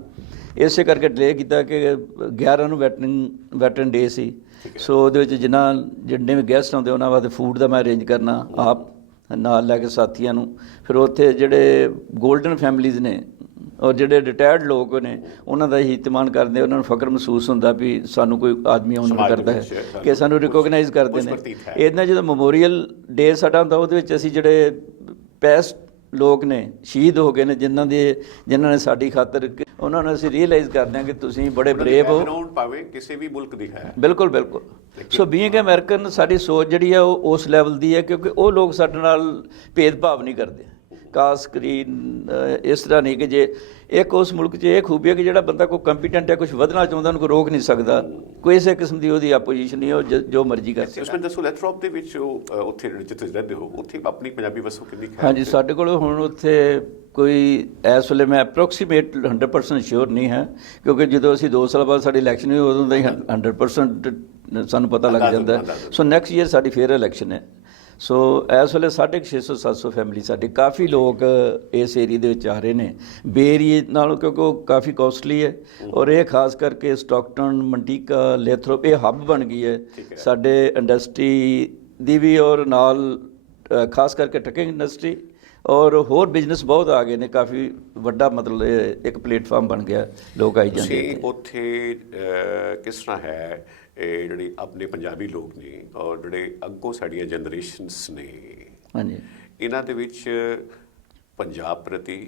ਇਸੇ ਕਰਕੇ ਡਿਲੇ ਕੀਤਾ ਕਿ 11 ਨੂੰ ਵੈਟਰਨ ਡੇ ਸੀ। ਸੋ ਉਹਦੇ ਵਿੱਚ ਜਿੰਨੇ ਵੀ ਗੈਸਟ ਆਉਂਦੇ ਉਹਨਾਂ ਵਾਸਤੇ ਫੂਡ ਦਾ ਮੈਂ ਅਰੇਂਜ ਕਰਨਾ ਆਪ, ਨਾਲ ਲੈ ਕੇ ਸਾਥੀਆਂ ਨੂੰ। ਫਿਰ ਉੱਥੇ ਜਿਹੜੇ ਗੋਲਡਨ ਫੈਮਲੀਜ਼ ਨੇ ਔਰ ਜਿਹੜੇ ਰਿਟਾਇਰਡ ਲੋਕ ਨੇ ਉਹਨਾਂ ਦਾ ਹੀ ਇਤਮਾਨ ਕਰਦੇ, ਉਹਨਾਂ ਨੂੰ ਫਖਰ ਮਹਿਸੂਸ ਹੁੰਦਾ ਵੀ ਸਾਨੂੰ ਕੋਈ ਆਦਮੀ ਆਨਰ ਕਰਦਾ ਹੈ, ਕਿ ਸਾਨੂੰ ਰਿਕੋਗਨਾਈਜ਼ ਕਰਦੇ ਨੇ। ਇਹਦੇ ਜਦੋਂ ਮੈਮੋਰੀਅਲ ਡੇ ਸਾਡਾ ਹੁੰਦਾ, ਉਹਦੇ ਵਿੱਚ ਅਸੀਂ ਜਿਹੜੇ ਪੈਸਟ ਲੋਕ ਨੇ, ਸ਼ਹੀਦ ਹੋ ਗਏ ਨੇ, ਜਿਨ੍ਹਾਂ ਨੇ ਸਾਡੀ ਖਾਤਰ, ਉਹਨਾਂ ਨੂੰ ਅਸੀਂ ਰੀਅਲਾਈਜ਼ ਕਰਦੇ ਹਾਂ ਕਿ ਤੁਸੀਂ ਬੜੇ ਬਰੇਵ ਹੋ, ਭਾਵੇਂ ਕਿਸੇ ਵੀ ਮੁਲਕ ਦੀ ਹੈ। ਬਿਲਕੁਲ ਬਿਲਕੁਲ। ਸੋ ਬੀਇੰਗ ਅਮਰੀਕਨ ਸਾਡੀ ਸੋਚ ਜਿਹੜੀ ਆ ਉਹ ਉਸ ਲੈਵਲ ਦੀ ਹੈ, ਕਿਉਂਕਿ ਉਹ ਲੋਕ ਸਾਡੇ ਨਾਲ ਭੇਦਭਾਵ ਨਹੀਂ ਕਰਦੇ। ਕਾਸ ਕਰੀਨ ਇਸ ਤਰ੍ਹਾਂ ਨਹੀਂ ਕਿ ਜੇ ਇੱਕ ਉਸ ਮੁਲਕ 'ਚ ਇਹ ਖੂਬੀ ਹੈ ਕਿ ਜਿਹੜਾ ਬੰਦਾ ਕੋਈ ਕੰਪੀਟੈਂਟ ਹੈ, ਕੁਛ ਵਧਣਾ ਚਾਹੁੰਦਾ, ਉਹਨੂੰ ਕੋਈ ਰੋਕ ਨਹੀਂ ਸਕਦਾ, ਕੋਈ ਇਸੇ ਕਿਸਮ ਦੀ ਉਹਦੀ ਆਪੋਜੀਸ਼ਨ ਨਹੀਂ, ਉਹ ਜੋ ਮਰਜ਼ੀ ਕਰ ਸਕਦਾ। ਉਸ ਵਿੱਚ ਦੱਸੋ ਲੈਥਰੋਪ ਦੇ ਵਿੱਚ ਉੱਥੇ ਜਿੱਥੇ ਰਹਿੰਦੇ ਹੋ ਉੱਥੇ ਆਪਣੀ ਪੰਜਾਬੀ ਵਸੋਂ ਕਿੰਨੀ ਹੈ? ਹਾਂਜੀ, ਸਾਡੇ ਕੋਲ ਹੁਣ ਉੱਥੇ ਕੋਈ ਇਸ ਵੇਲੇ ਮੈਂ ਅਪਰੋਕਸੀਮੇਟ 100% ਸ਼ੋਰ ਨਹੀਂ ਹੈ, ਕਿਉਂਕਿ ਜਦੋਂ ਅਸੀਂ 2 ਸਾਲ ਬਾਅਦ ਸਾਡੀ ਇਲੈਕਸ਼ਨ ਹੋਈ ਉਦੋਂ ਦਾ ਹੀ 100% ਸਾਨੂੰ ਪਤਾ ਲੱਗ ਜਾਂਦਾ। ਸੋ ਨੈਕਸਟ ਈਅਰ ਸਾਡੀ ਫੇਰ ਇਲੈਕਸ਼ਨ ਹੈ। ਸੋ ਇਸ ਵੇਲੇ 650-700 ਫੈਮਿਲੀ ਸਾਡੇ, ਕਾਫੀ ਲੋਕ ਇਸ ਏਰੀਏ ਦੇ ਵਿੱਚ ਆ ਰਹੇ ਨੇ ਬੇ ਏਰੀਏ ਨਾਲੋਂ, ਕਿਉਂਕਿ ਉਹ ਕਾਫੀ ਕੋਸਟਲੀ ਹੈ। ਔਰ ਇਹ ਖਾਸ ਕਰਕੇ ਸਟਾਕਟਨ, ਮੰਟੀਕਾ, ਲੈਥਰੋਪ ਇਹ ਹੱਬ ਬਣ ਗਈ ਹੈ ਸਾਡੇ ਇੰਡਸਟਰੀ ਦੀ ਵੀ, ਔਰ ਨਾਲ ਖਾਸ ਕਰਕੇ ਟਰਕਿੰਗ ਇੰਡਸਟਰੀ ਔਰ ਹੋਰ ਬਿਜ਼ਨਸ ਬਹੁਤ ਆ ਗਏ ਨੇ। ਕਾਫੀ ਵੱਡਾ ਮਤਲਬ ਇੱਕ ਪਲੇਟਫਾਰਮ ਬਣ ਗਿਆ, ਲੋਕ ਆਈ ਜਾਂਦੇ। ਉੱਥੇ ਕਿਸ ਤਰ੍ਹਾਂ ਹੈ ਇਹ ਜਿਹੜੀ ਆਪਣੇ ਪੰਜਾਬੀ ਲੋਕ ਨੇ ਔਰ ਜਿਹੜੇ ਅੱਗੋਂ ਸਾਡੀਆਂ ਜਨਰੇਸ਼ਨਸ ਨੇ, ਹਾਂਜੀ, ਇਹਨਾਂ ਦੇ ਵਿੱਚ ਪੰਜਾਬ ਪ੍ਰਤੀ,